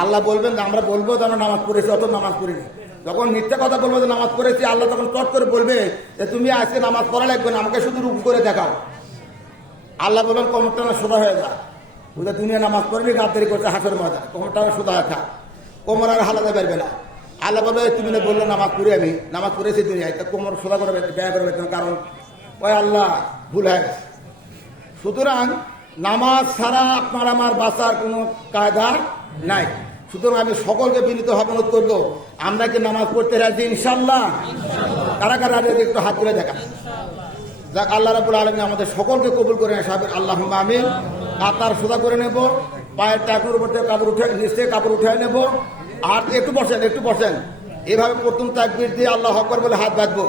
আল্লাহ বলবেন, আমরা বলবো যেন নামাজ পড়েছি, অত নামাজ পড়িনি। যখন মিথ্যা কথা বলবো যে নামাজ পড়েছি, আল্লাহ তখন চট করে বলবে যে তুমি আজকে নামাজ পড়া লাগবে না, আমাকে শুধু রুকু করে দেখাও। আল্লাহ বলবেন কোমরটা না সোজা হয়ে যা, বুঝলে দুনিয়া নামাজ পড়বি, গাদ্দারি করছে হাসের ময়দান, কোমরটা সোজা হয়ে থাক, কোমর আর হালাতে পারবে না। আল্লাহ বলবে তুমি না বললো নামাজ পড়ি, আমি নামাজ পড়েছি দুনিয়ায়, তা কোমর সোজা করে ব্যয় করবে, কারণ ওই আল্লাহ ভুল হয়ে গেছে। সুতরাং নামাজ ছাড়া আপনার আমার বাঁচার কোনো কায়দা নাই। সুতরাং আমি সকলকে বিনীতভাবে অনুরোধ করবো, আমরা কি নামাজ পড়তে রাজি ইনশাল্লাহ? কারা কারা রাজি একটু হাত তুলে দেখা। যাক, আল্লাহ রাব্বুল আলামিন আমাদের সকলকে কবুল করে নেন, সাহেব আল্লাহুম্মা আমিন। কাতার সোজা করে নেব, পায়ের টাকুর উপর থেকে কাপড় উঠে, নিচে কাপড় উঠে নেব, আর একটু বসেন। এভাবে প্রথম তাকবীর দিয়ে আল্লাহু আকবার বলে হাত বাঁধবো,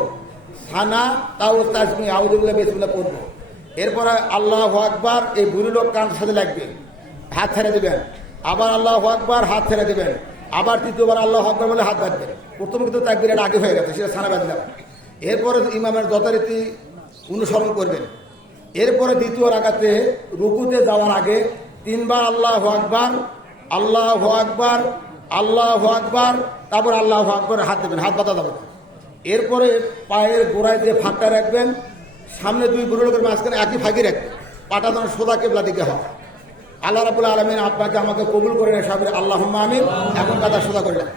সানা তাও তাসমি আউযুবিল্লাহি বিসমিল্লাহ পড়বো। এরপরে আল্লাহু আকবার, এই বুড়ি লোক কান সাথে লাগবে, হাত ছেড়ে দিবেন, আবার আল্লাহু আকবার, হাত ছেড়ে দিবেন, আবার তৃতীয়বার আল্লাহু আকবার বলে হাত বাঁধবেন। প্রথম কিন্তু তাকবীরের আগে হয়ে গেছে, সেটা সানা বাঁধলাম। এরপরে ইমামের যথারীতি অনুসরণ করবেন। এরপরে দ্বিতীয় রাকাতে রুকুতে যাওয়ার আগে তিনবার আল্লাহু আকবার, আল্লাহু আকবার, আল্লাহু আকবার, তারপর আল্লাহু আকবার হাত দেবেন, হাত বাঁধা যাবে। এরপরে পায়ের গোড়ায় যে ফাঁকটা রাখবেন, সামনে দুই বুড়ো লোকের মাঝখানে একই ফাঁকি রাখবেন, পাটা যেন সোজা কেবলা দিকে হয়। আল্লাহ রাব্বুল আলামিন আপনাকে আমাকে কবুল করে নেন, সাহেব আল্লাহুম্মা আমিন। এখন কথা সোজা করে নেন।